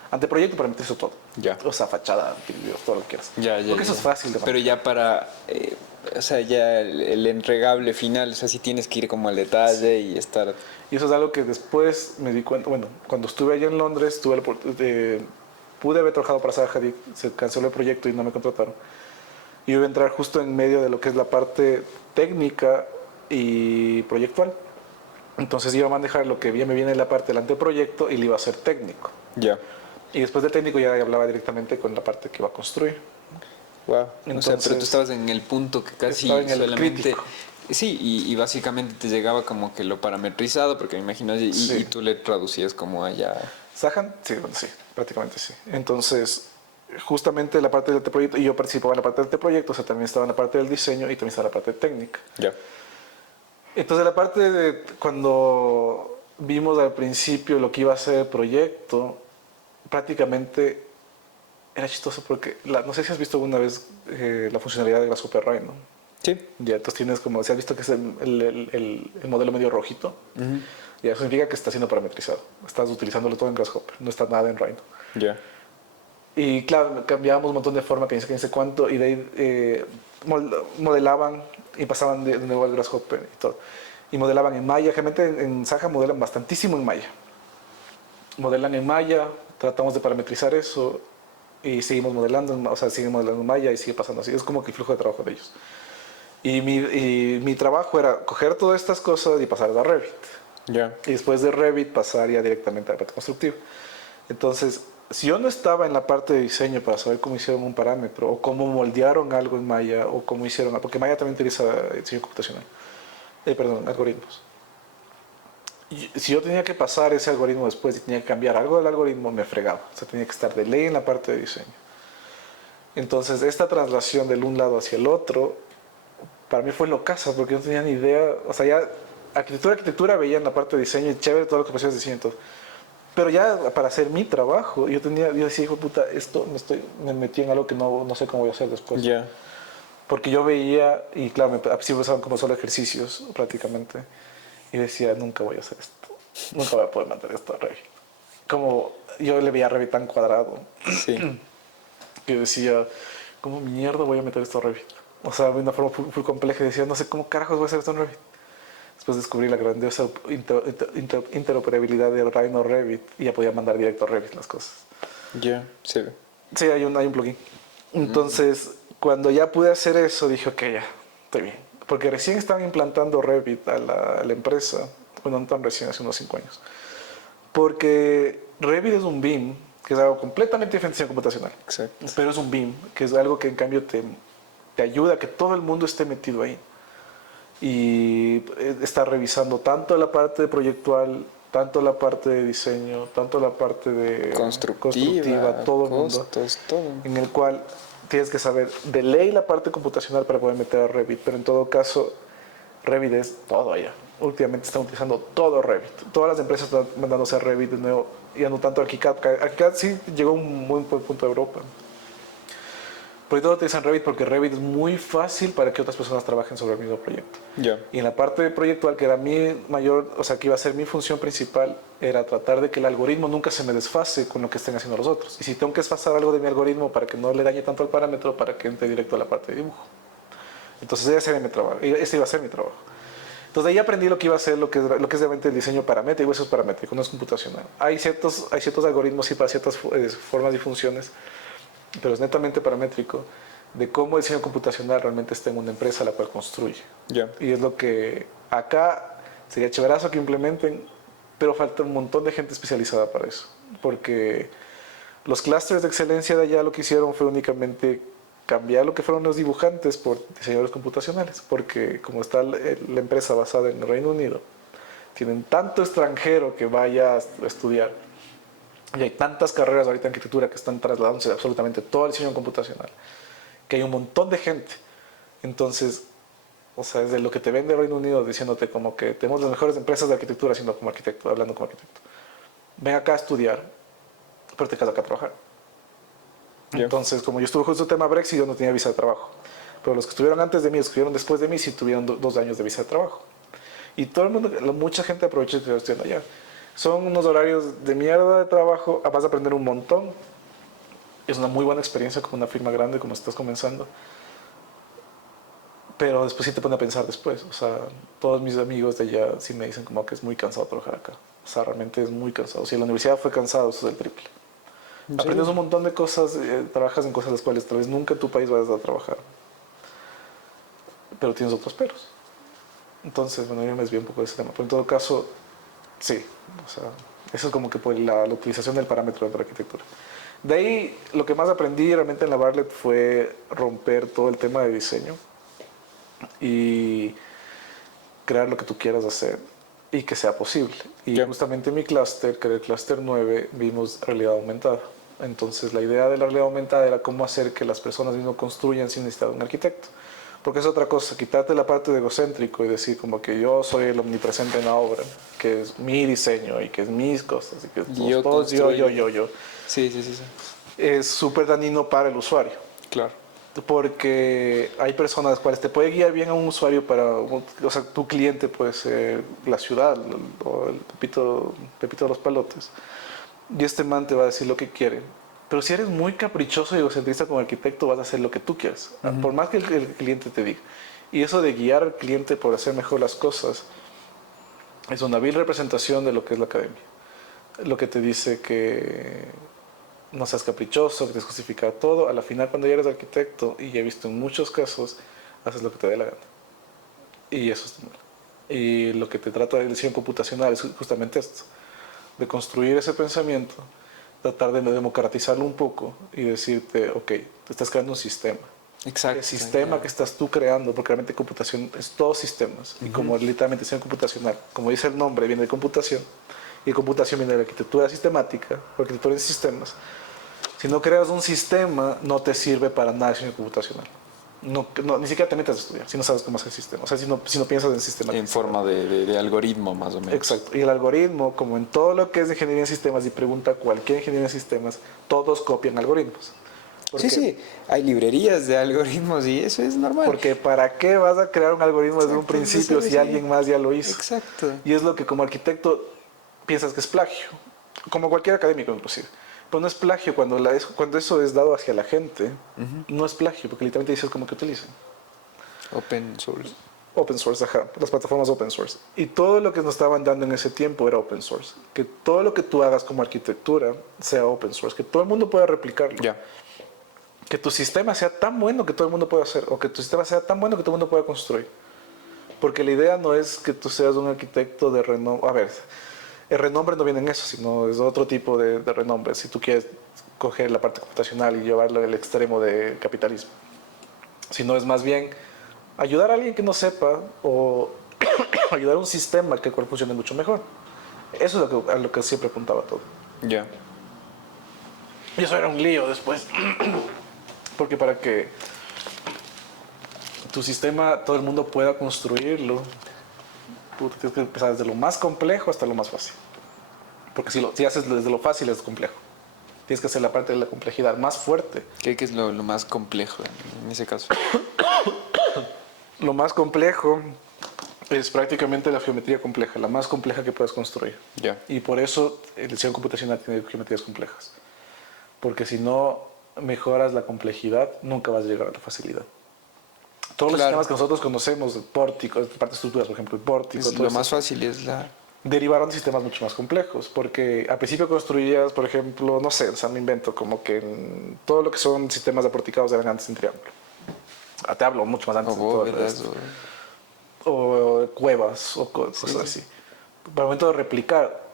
Anteproyecto parametrizo todo. Ya. O sea, fachada, videos, todo lo que quieras. Ya, Porque eso ya. es fácil de Pero ya para, o sea, ya el entregable final, o sea, sí tienes que ir como al detalle y estar... Y eso es algo que después me di cuenta, bueno, cuando estuve allá en Londres, pude haber trabajado para Zaha Hadid, se canceló el proyecto y no me contrataron. Y iba a entrar justo en medio de lo que es la parte técnica y proyectual. Entonces iba a manejar lo que bien me viene de la parte del anteproyecto y le iba a hacer técnico. Ya. Y después del técnico ya hablaba directamente con la parte que iba a construir. Wow. Entonces, o sea, pero tú estabas en el punto que casi estaba en el solamente... crítico. Sí, y básicamente te llegaba como que lo parametrizado, porque me imagino, Sí. y tú le traducías como allá... Sahan, sí, bueno, sí, prácticamente sí. Entonces, justamente la parte del anteproyecto, y yo participaba en la parte del anteproyecto, o sea, también estaba en la parte del diseño y también estaba en la parte técnica. Ya. Entonces, la parte de cuando vimos al principio lo que iba a ser el proyecto, prácticamente era chistoso porque, no sé si has visto alguna vez la funcionalidad de Grasshopper Rhino. Sí. Ya, entonces tienes como, si has visto que es el modelo medio rojito, ya eso significa que está siendo parametrizado. Estás utilizándolo todo en Grasshopper, no está nada en Rhino. Ya. Y claro, cambiábamos un montón de forma, que ni sé cuánto, y de ahí modelaban y pasaban de nuevo al Grasshopper y todo. Y modelaban en Maya, realmente en Zaha modelan bastantísimo en Maya. Modelan en Maya, tratamos de parametrizar eso y seguimos modelando, o sea, siguen modelando en Maya y sigue pasando así. Es como que el flujo de trabajo de ellos. Y mi trabajo era coger todas estas cosas y pasarlas a Revit. Ya. Y después de Revit pasar ya directamente a la parte constructiva. Entonces, si yo no estaba en la parte de diseño para saber cómo hicieron un parámetro o cómo moldearon algo en Maya o cómo hicieron, porque Maya también utiliza diseño computacional, perdón, algoritmos. Y si yo tenía que pasar ese algoritmo después y tenía que cambiar algo del algoritmo, me fregaba. O sea, tenía que estar de ley en la parte de diseño. Entonces, esta traslación del un lado hacia el otro, para mí fue locaza, porque yo no tenía ni idea. O sea, ya arquitectura veía en la parte de diseño y chévere todo lo que pasó de diseño y todo. Pero ya para hacer mi trabajo, yo decía, hijo de puta, esto me metí en algo que no sé cómo voy a hacer después. Ya. Porque yo veía, y claro, al principio usaban como solo ejercicios prácticamente, y decía, nunca voy a hacer esto, nunca voy a poder mandar esto a Revit. Como yo le veía a Revit tan cuadrado, Sí. que decía, ¿cómo mierda voy a meter esto a Revit? O sea, de una forma muy compleja, y decía, no sé cómo carajos voy a hacer esto en Revit. Después descubrí la grandiosa interoperabilidad de Rhino Revit y ya podía mandar directo a Revit las cosas. Ya. Sí. Sí, hay un plugin. Entonces, cuando ya pude hacer eso, dije, ok, ya, estoy bien. Porque recién estaban implantando Revit a la empresa, bueno, no tan recién, hace unos 5 años. Porque Revit es un BIM, que es algo completamente diferente a diseño computacional. Exacto. Pero es un BIM, que es algo que en cambio te ayuda a que todo el mundo esté metido ahí. Y está revisando tanto la parte proyectual, tanto la parte de diseño, tanto la parte de constructiva, todo el costos, mundo, todo. en el cual tienes que saber de ley la parte computacional para poder meter a Revit, pero en todo caso Revit es todo allá. Últimamente están utilizando todo Revit. Todas las empresas están mandándose a Revit de nuevo, ya no tanto ArchiCAD. ArchiCAD sí llegó a un muy buen punto de Europa. Pero todos utilizan Revit porque Revit es muy fácil para que otras personas trabajen sobre el mismo proyecto. Ya. Y en la parte proyectual, que era mi mayor, o sea, que iba a ser mi función principal, era tratar de que el algoritmo nunca se me desfase con lo que estén haciendo los otros. Y si tengo que desfasar algo de mi algoritmo para que no le dañe tanto al parámetro, para que entre directo a la parte de dibujo. Entonces ese era mi trabajo, ese iba a ser mi trabajo. Entonces ahí aprendí lo que iba a ser, lo que es realmente el diseño paramétrico. Eso es paramétrico, no es computacional. Hay ciertos algoritmos sí para ciertas formas y funciones, pero es netamente paramétrico, de cómo el diseño computacional realmente está en una empresa la cual construye. Ya. Y es lo que acá sería chéverazo que implementen, pero falta un montón de gente especializada para eso. Porque los clústeres de excelencia de allá lo que hicieron fue únicamente cambiar lo que fueron los dibujantes por diseñadores computacionales. Porque como está la empresa basada en el Reino Unido, tienen tanto extranjero que vaya a estudiar. Y hay tantas carreras ahorita en arquitectura que están trasladándose absolutamente todo el diseño computacional, que hay un montón de gente. Entonces, O sea, desde lo que te vende Reino Unido diciéndote como que tenemos las mejores empresas de arquitectura siendo como arquitecto, hablando como arquitecto. Ven acá a estudiar, pero te quedas acá a trabajar. Ya. Entonces, como yo estuve justo el tema Brexit, yo no tenía visa de trabajo. Pero los que estuvieron antes de mí, los que estuvieron después de mí, sí tuvieron 2 años de visa de trabajo. Y todo el mundo, mucha gente aprovecha que estoy estudiando allá. Son unos horarios de mierda de trabajo, vas a aprender un montón. Es una muy buena experiencia con una firma grande como estás comenzando. Pero después sí te pone a pensar después. O sea, todos mis amigos de allá sí me dicen como que es muy cansado trabajar acá. O sea, realmente es muy cansado. Si en la universidad fue cansado, eso es el triple. Aprendes un montón de cosas, trabajas en cosas las cuales tal vez nunca en tu país vas a trabajar. Pero tienes otros peros. Entonces, bueno, yo me desvío un poco de ese tema. Pero en todo caso, sí. O sea, eso es como que por la utilización del parámetro de la arquitectura. De ahí, lo que más aprendí realmente en la Bartlett fue romper todo el tema de diseño y crear lo que tú quieras hacer y que sea posible. Y justamente en mi clúster, que era el clúster 9, vimos realidad aumentada. Entonces la idea de la realidad aumentada era cómo hacer que las personas mismas construyan sin necesidad de un arquitecto. Porque es otra cosa, quitarte la parte de egocéntrico y decir como que yo soy el omnipresente en la obra, que es mi diseño y que es mis cosas y que Yo todos yo. Sí, sí, sí, sí. Es súper dañino para el usuario. Claro. Porque hay personas las cuales te puede guiar bien a un usuario o sea, tu cliente puede ser la ciudad o el Pepito de los Palotes. Y este man te va a decir lo que quiere. Pero si eres muy caprichoso y egocentrista como arquitecto, vas a hacer lo que tú quieres, por más que el cliente te diga. Y eso de guiar al cliente por hacer mejor las cosas es una vil representación de lo que es la academia. Lo que te dice que no seas caprichoso, que te justifica todo. A la final, cuando ya eres arquitecto, y he visto en muchos casos, haces lo que te dé la gana. Y eso es mal. Y lo que te trata de diseño computacional es justamente esto, de construir ese pensamiento, tratar de democratizarlo un poco y decirte, ok, te estás creando un sistema. Exacto. El sistema que estás tú creando, porque realmente computación es todos sistemas. Y como literalmente diseño computacional, como dice el nombre, viene de computación. Y computación viene de la arquitectura sistemática, o arquitectura en sistemas. Si no creas un sistema, no te sirve para nada el diseño computacional. Ni siquiera te metas a estudiar si no sabes cómo hacer el sistema. O sea, si no piensas en sistemas. En forma de algoritmo, más o menos. Exacto. Y el algoritmo, como en todo lo que es de ingeniería en sistemas, y pregunta cualquier ingeniería en sistemas, todos copian algoritmos. Sí, sí. Hay librerías de algoritmos y eso es normal. Porque ¿para qué vas a crear un algoritmo desde un principio si alguien más ya lo hizo? Exacto. Y es lo que como arquitecto piensas que es plagio. Como cualquier académico inclusive. Pero no es plagio cuando eso es dado hacia la gente. No es plagio, porque literalmente dices como que utilicen. Open source. Open source, ajá, las plataformas open source. Y todo lo que nos estaban dando en ese tiempo era open source. Que todo lo que tú hagas como arquitectura sea open source, que todo el mundo pueda replicarlo. Ya. Que tu sistema sea tan bueno que todo el mundo pueda hacer, o que tu sistema sea tan bueno que todo el mundo pueda construir. Porque la idea no es que tú seas un arquitecto de renombre. A ver, el renombre no viene en eso, sino es otro tipo de renombre. Si tú quieres coger la parte computacional y llevarlo al extremo de capitalismo. Sino es más bien ayudar a alguien que no sepa o ayudar a un sistema que funcione mucho mejor. Eso es a lo que siempre apuntaba todo. Ya. Y eso era un lío después. Porque para que tu sistema todo el mundo pueda construirlo, tú tienes que empezar desde lo más complejo hasta lo más fácil. Porque si haces desde lo fácil es complejo. Tienes que hacer la parte de la complejidad más fuerte. ¿Qué es lo más complejo en ese caso? Lo más complejo es prácticamente la geometría compleja, la más compleja que puedes construir. Ya. Y por eso el diseño computacional tiene geometrías complejas. Porque si no mejoras la complejidad, nunca vas a llegar a la facilidad. Todos los sistemas que nosotros conocemos, pórticos, parte de estructuras, por ejemplo, el pórtico, Lo más fácil es la... derivaron de sistemas mucho más complejos, porque al principio construías, por ejemplo, no sé, o sea, me invento, como que todo lo que son sistemas de porticados eran antes en triángulo. Te hablo mucho más antes de todo esto. O cuevas, o cosas así. Para el momento de replicar,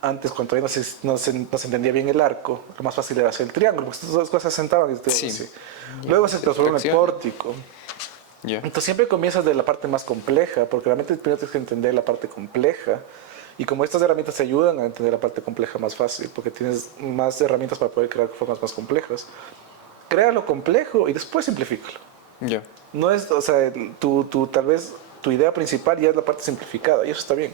antes cuando todavía no se entendía bien el arco, lo más fácil era hacer el triángulo, porque todas las cosas se sentaban y así. Luego se transformó en el pórtico. Entonces siempre comienzas de la parte más compleja, porque realmente primero tienes que entender la parte compleja. Y como estas herramientas te ayudan a entender la parte compleja más fácil, porque tienes más herramientas para poder crear formas más complejas, crea lo complejo y después simplifícalo. Ya. No es, o sea, tal vez tu idea principal ya es la parte simplificada y eso está bien.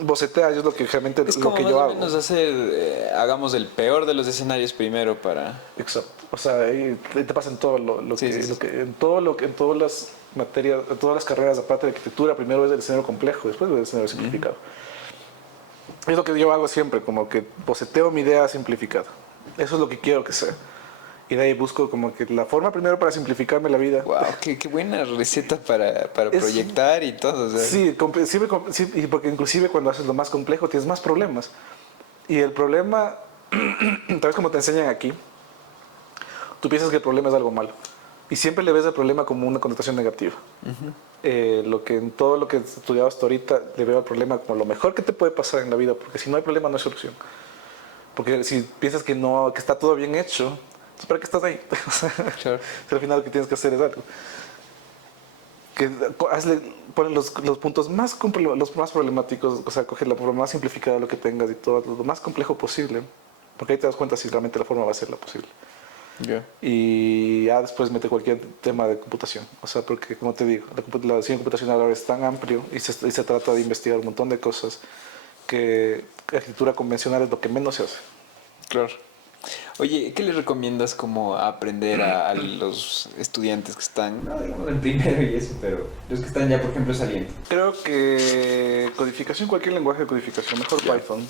Boceteas es lo que realmente Es lo como que más yo o hago. menos hacer, hagamos el peor de los escenarios primero para... Exacto. O sea, y te pasa en todo Sí, sí, sí. en todas las materias, en todas las carreras aparte de arquitectura, primero es el escenario complejo, después es el escenario simplificado. Es lo que yo hago siempre, como que boceteo mi idea simplificada. Eso es lo que quiero que sea. Y de ahí busco como que la forma primero para simplificarme la vida. Wow, qué buena receta para Es, proyectar y todo. O sea. sí, sí, y porque inclusive cuando haces lo más complejo tienes más problemas. Y el problema, tal vez como te enseñan aquí, tú piensas que el problema es algo malo. Y siempre le ves el problema como una connotación negativa. Lo que en todo lo que he estudiado hasta ahorita le veo al problema como lo mejor que te puede pasar en la vida, porque si no hay problema no hay solución. Porque si piensas que no, que está todo bien hecho, entonces ¿para qué estás ahí? Claro. Al final lo que tienes que hacer es algo. Que pon los puntos los más problemáticos, o sea, coge la forma más simplificada de lo que tengas y todo, lo más complejo posible, porque ahí te das cuenta si realmente la forma va a ser la posible. Ya. Y ya después mete cualquier tema de computación. O sea, porque como te digo, la diseño computacional ahora es tan amplio y se trata de investigar un montón de cosas que la arquitectura convencional es lo que menos se hace. Claro. Oye, ¿qué le recomiendas como aprender a los estudiantes que están, no digamos en primero y eso, pero los que están ya, por ejemplo, saliendo? Creo que codificación, cualquier lenguaje de codificación, mejor Ya. Python.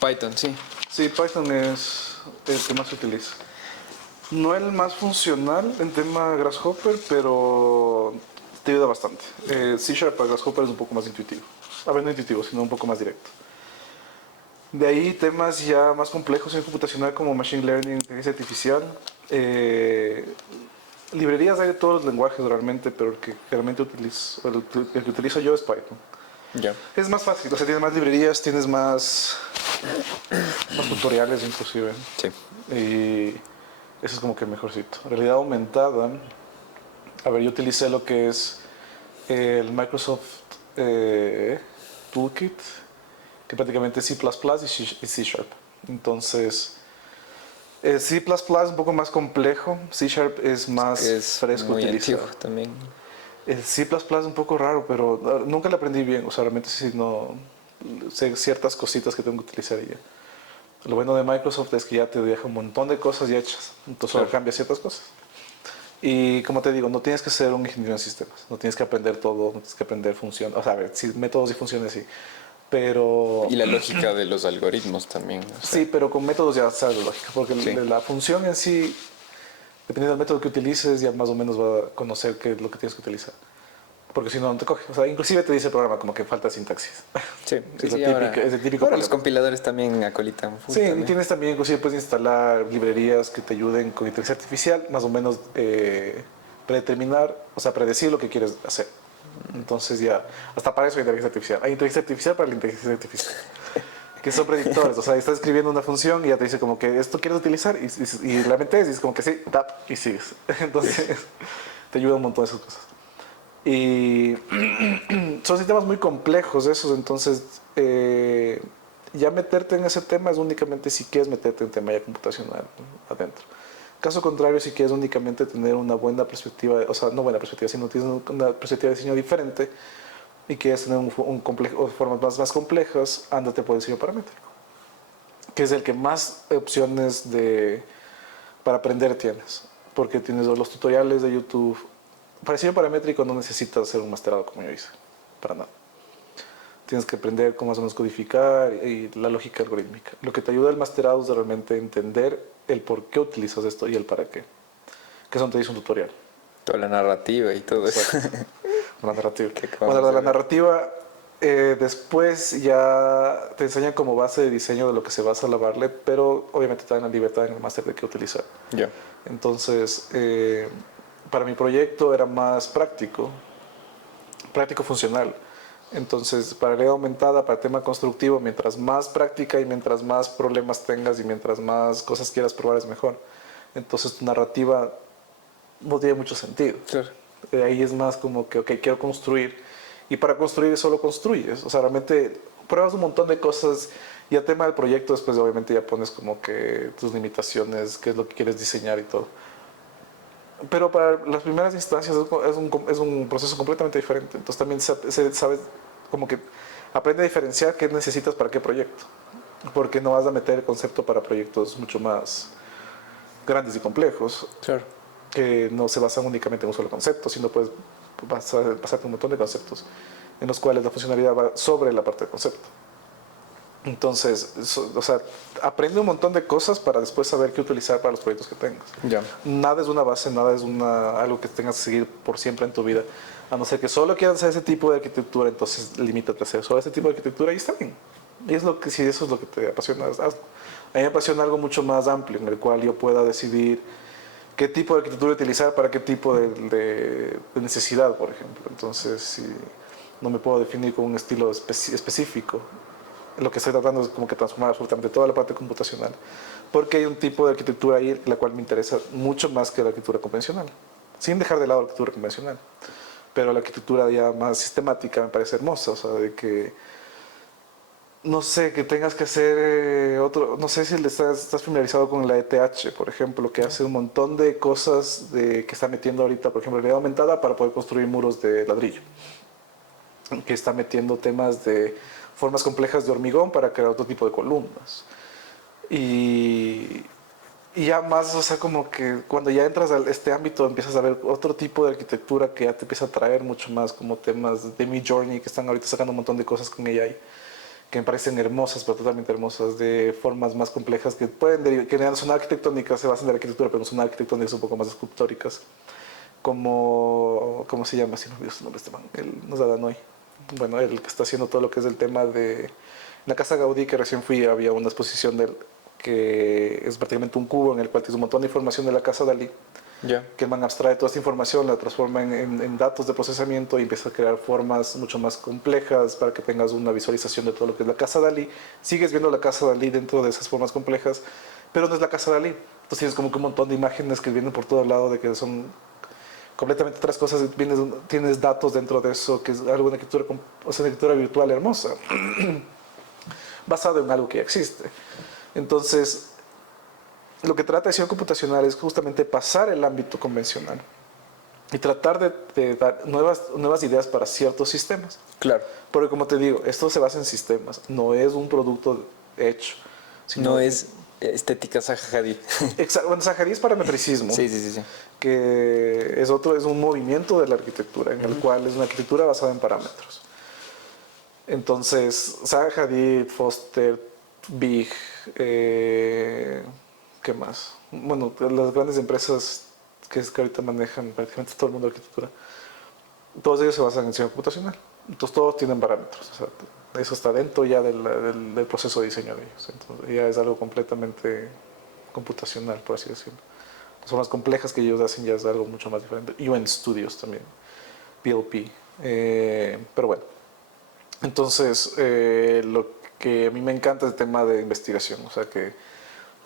Python, sí. Sí, Python es el que más se utiliza. No el más funcional en tema Grasshopper, pero te ayuda bastante. C# para Grasshopper es un poco más intuitivo. A ver, no intuitivo, sino un poco más directo. De ahí temas ya más complejos en computacional como Machine Learning, inteligencia artificial. Librerías hay de todos los lenguajes realmente, pero el que realmente el que utilizo yo es Python. Ya. Es más fácil, o sea, tienes más librerías, tienes más tutoriales inclusive. Sí. Y eso es como que mejorcito. Realidad aumentada. A ver, yo utilicé lo que es el Microsoft Toolkit, que prácticamente es C++ y C Sharp. Entonces, C++ es un poco más complejo, C Sharp es más Es fresco muy utilizar. antiguo también. El C++ es un poco raro, pero nunca lo aprendí bien. O sea, realmente sí, no sé ciertas cositas que tengo que utilizar y ya. Lo bueno de Microsoft es que ya te deja un montón de cosas ya hechas. Entonces solo cambia ciertas cosas. Y como te digo, no tienes que ser un ingeniero en sistemas. No tienes que aprender todo, no tienes que aprender funciones. O sea, a ver, sí, métodos y funciones sí. Pero... Y la lógica de los algoritmos también. O sea, Sí, pero con métodos ya sabes la lógica. Porque Sí. la función en sí, dependiendo del método que utilices, ya más o menos va a conocer qué es lo que tienes que utilizar. Porque si no, no te coge. O sea, inclusive te dice el programa como que falta sintaxis. sí, Es sí, es el típico ahora los problema. compiladores también acolitan full Sí, y también. tienes también, inclusive puedes instalar librerías que te ayuden con inteligencia artificial, más o menos predeterminar, o sea, predecir lo que quieres hacer. Entonces ya, hasta para eso hay inteligencia artificial. Hay inteligencia artificial para la inteligencia artificial, que son predictores. O sea, estás escribiendo una función y ya te dice como que esto quieres utilizar y la metes y es como que sí, tap y sigues. Entonces te ayuda un montón de esas cosas. Y son sistemas muy complejos esos, entonces ya meterte en ese tema es únicamente si quieres meterte en tema ya computacional, ¿no? Adentro. Caso contrario, si quieres únicamente tener una buena perspectiva, o sea, no buena perspectiva, sino tienes una perspectiva de diseño diferente y quieres tener formas más complejas, ándate por el diseño paramétrico, que es el que más opciones para aprender tienes, porque tienes los tutoriales de YouTube. Para diseño paramétrico no necesitas hacer un masterado como yo hice, para nada. Tienes que aprender cómo más o menos codificar y la lógica algorítmica. Lo que te ayuda el masterado es realmente entender el por qué utilizas esto y el para qué. Que eso te dice un tutorial. Toda la narrativa y todo eso. Exacto. La narrativa. Que acabamos Bueno, de la ver. narrativa después ya te enseñan como base de diseño de lo que se basa la Bartlett, pero obviamente te dan la libertad en el máster de qué utilizar. Ya. Entonces, para mi proyecto era más práctico funcional. Entonces, para realidad aumentada, para tema constructivo, mientras más práctica y mientras más problemas tengas y mientras más cosas quieras probar es mejor. Entonces, tu narrativa no tiene mucho sentido. Claro. Ahí es más como que, ok, quiero construir. Y para construir solo construyes. O sea, realmente pruebas un montón de cosas y a tema del proyecto después obviamente ya pones como que tus limitaciones, qué es lo que quieres diseñar y todo. Pero para las primeras instancias es un proceso completamente diferente. Entonces también se sabe como que aprende a diferenciar qué necesitas para qué proyecto. Porque no vas a meter el concepto para proyectos mucho más grandes y complejos, Claro. que no se basan únicamente en un solo concepto, sino puedes pasarte un montón de conceptos en los cuales la funcionalidad va sobre la parte del concepto. Entonces, o sea, aprende un montón de cosas para después saber qué utilizar para los proyectos que tengas. Ya. Nada es una base, nada es algo que tengas que seguir por siempre en tu vida. A no ser que solo quieras hacer ese tipo de arquitectura, entonces limítate a hacer solo ese tipo de arquitectura y está bien. Y es lo que, si eso es lo que te apasiona, hazlo. A mí me apasiona algo mucho más amplio, en el cual yo pueda decidir qué tipo de arquitectura utilizar para qué tipo de necesidad, por ejemplo. Entonces, si no me puedo definir con un estilo específico, lo que estoy tratando es como que transformar absolutamente toda la parte computacional, porque hay un tipo de arquitectura ahí la cual me interesa mucho más que la arquitectura convencional, sin dejar de lado la arquitectura convencional, pero la arquitectura ya más sistemática me parece hermosa, o sea, de que no sé, que tengas que hacer otro, no sé si estás familiarizado con la ETH, por ejemplo, que hace un montón de cosas que está metiendo ahorita, por ejemplo, realidad aumentada para poder construir muros de ladrillo, que está metiendo temas de formas complejas de hormigón para crear otro tipo de columnas. Y, y ya más, o sea, como que cuando ya entras a este ámbito empiezas a ver otro tipo de arquitectura que ya te empieza a traer mucho más, como temas de Midjourney, que están ahorita sacando un montón de cosas con AI, que me parecen hermosas, pero totalmente hermosas, de formas más complejas que pueden que no son arquitectónicas, se basan en la arquitectura, pero no son arquitectónicas, un poco más escultóricas. Como, ¿cómo se llama? Si no olvido su nombre, este man, él nos da Danoy. Bueno, el que está haciendo todo lo que es el tema de... En la Casa Gaudí, que recién fui, había una exposición de él, que es prácticamente un cubo en el cual tienes un montón de información de la Casa Dalí, Ya. que el man abstrae toda esta información, la transforma en datos de procesamiento y empieza a crear formas mucho más complejas para que tengas una visualización de todo lo que es la Casa Dalí. Sigues viendo la Casa Dalí dentro de esas formas complejas, pero no es la Casa Dalí. Entonces tienes como que un montón de imágenes que vienen por todo lado de que son completamente otras cosas, tienes datos dentro de eso, que es algo, una escritura, o sea, una escritura virtual hermosa, basado en algo que ya existe. Entonces, lo que trata de diseño computacional es justamente pasar el ámbito convencional y tratar de dar nuevas ideas para ciertos sistemas. Claro. Porque como te digo, esto se basa en sistemas, no es un producto hecho. Sino No es estética Zaha Hadid. Bueno, Zaha Hadid es parametricismo. Sí, sí, sí, sí. Que es un movimiento de la arquitectura, en el cual es una arquitectura basada en parámetros. Entonces, Zaha Hadid, Foster, Big, ¿qué más? Bueno, las grandes empresas que ahorita manejan prácticamente todo el mundo de arquitectura, todos ellos se basan en diseño computacional. Entonces, todos tienen parámetros. O sea, eso está dentro ya del proceso de diseño de ellos. Entonces, ya es algo completamente computacional, por así decirlo. Las formas complejas que ellos hacen ya es algo mucho más diferente. UN Studios también, PLP. Pero bueno, entonces lo que a mí me encanta es el tema de investigación. O sea que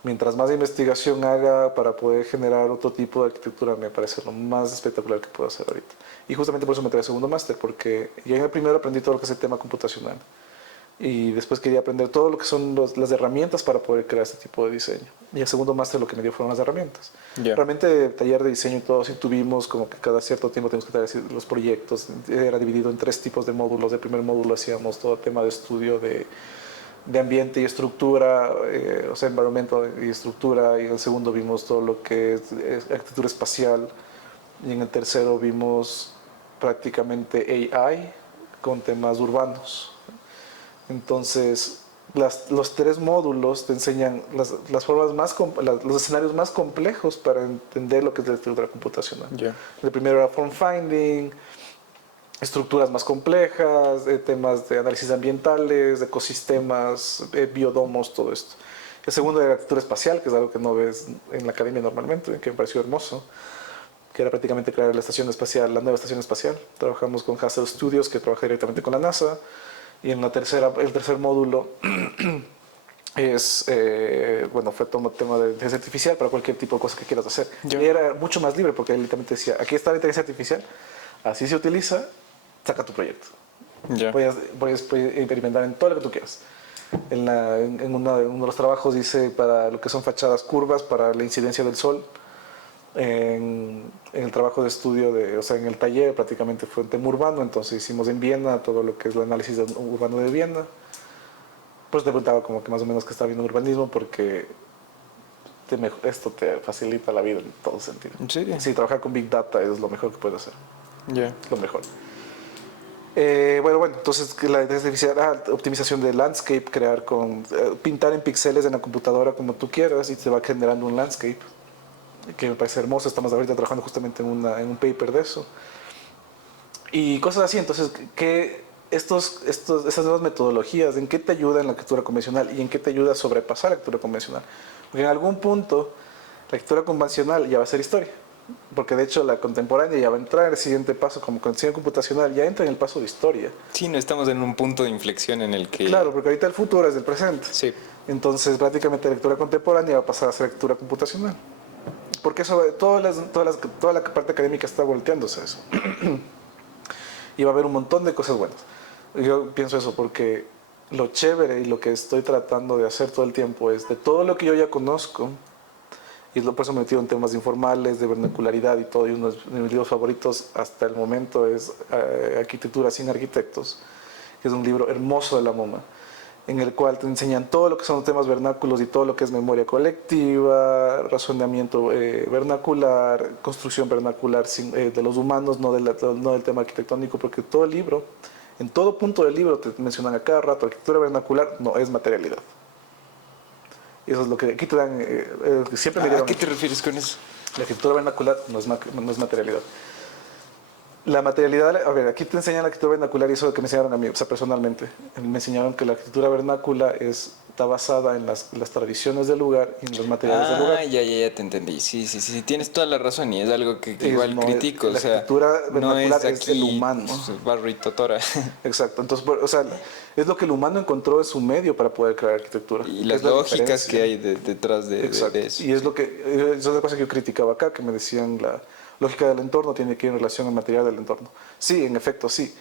mientras más investigación haga para poder generar otro tipo de arquitectura, me parece lo más espectacular que puedo hacer ahorita. Y justamente por eso me trae el segundo máster, porque ya en el primero aprendí todo lo que es el tema computacional. Y después quería aprender todo lo que son las herramientas para poder crear este tipo de diseño. Y el segundo máster lo que me dio fueron las herramientas. Yeah. Realmente taller de diseño y todo, sí tuvimos como que cada cierto tiempo teníamos que traer los proyectos. Era dividido en 3 tipos de módulos. El primer módulo hacíamos todo el tema de estudio de ambiente y estructura, o sea, environmental y estructura. Y en el segundo vimos todo lo que es arquitectura espacial. Y en el tercero vimos prácticamente AI con temas urbanos. Entonces, los 3 módulos te enseñan las formas los escenarios más complejos para entender lo que es la estructura computacional. Yeah. El primero era form finding, estructuras más complejas, temas de análisis ambientales, de ecosistemas, biodomos, todo esto. El segundo era arquitectura espacial, que es algo que no ves en la academia normalmente, que me pareció hermoso, que era prácticamente crear la estación espacial, la nueva estación espacial. Trabajamos con Hassel Studios, que trabaja directamente con la NASA. Y en el tercer módulo es, bueno, fue todo el tema de inteligencia artificial para cualquier tipo de cosa que quieras hacer. Yeah. Y era mucho más libre porque él literalmente decía, aquí está la inteligencia artificial, así se utiliza, saca tu proyecto. Yeah. Puedes experimentar en todo lo que tú quieras. En uno de los trabajos dice para lo que son fachadas curvas, para la incidencia del sol, en el trabajo de estudio, o sea, en el taller prácticamente fue un tema urbano, entonces hicimos en Viena todo lo que es el análisis urbano de Viena. Pues te preguntaba como que más o menos que está viendo urbanismo porque esto te facilita la vida en todo sentido. ¿En serio? Sí, trabajar con Big Data es lo mejor que puedes hacer. Ya. Lo mejor. Bueno, entonces la inteligencia artificial, optimización de landscape, pintar en píxeles en la computadora como tú quieras y te va generando un landscape, que me parece hermoso. Estamos ahorita trabajando justamente en un paper de eso. Y cosas así, entonces, estas nuevas metodologías, ¿en qué te ayuda en la arquitectura convencional y en qué te ayuda a sobrepasar la arquitectura convencional? Porque en algún punto la arquitectura convencional ya va a ser historia, porque de hecho la contemporánea ya va a entrar en el siguiente paso, como con diseño computacional, ya entra en el paso de historia. Sí, no estamos en un punto de inflexión en el que... Claro, porque ahorita el futuro es el presente. Sí. Entonces prácticamente la lectura contemporánea va a pasar a ser lectura computacional. Porque eso, toda la parte académica está volteándose a eso. Y va a haber un montón de cosas buenas. Yo pienso eso porque lo chévere y lo que estoy tratando de hacer todo el tiempo es de todo lo que yo ya conozco, y por eso me he metido en temas informales, de vernacularidad y todo, y uno de mis libros favoritos hasta el momento es Arquitectura sin arquitectos, que es un libro hermoso de la MoMA, en el cual te enseñan todo lo que son los temas vernáculos y todo lo que es memoria colectiva, razonamiento vernacular, construcción vernacular de los humanos, no del tema arquitectónico, porque todo el libro, en todo punto del libro te mencionan a cada rato, arquitectura vernacular no es materialidad. Y eso es lo que aquí te dan, siempre me dieron. ¿A qué te refieres con eso? La arquitectura vernacular no es materialidad. La materialidad, a ver, aquí te enseñan la arquitectura vernacular y eso es lo que me enseñaron a mí, o sea, personalmente. Me enseñaron que la arquitectura vernácula está basada en las tradiciones del lugar y en los materiales del lugar. Ya te entendí. Sí, tienes toda la razón y es algo que igual critico. La arquitectura vernacular es el humano. Barro y totora. Exacto, entonces, o sea, es lo que el humano encontró en su medio para poder crear arquitectura. Y las lógicas que hay detrás de eso. Y es lo que, es otra cosa que yo criticaba acá, que me decían la lógica del entorno tiene que ir en relación al material del entorno. Sí, en efecto, sí.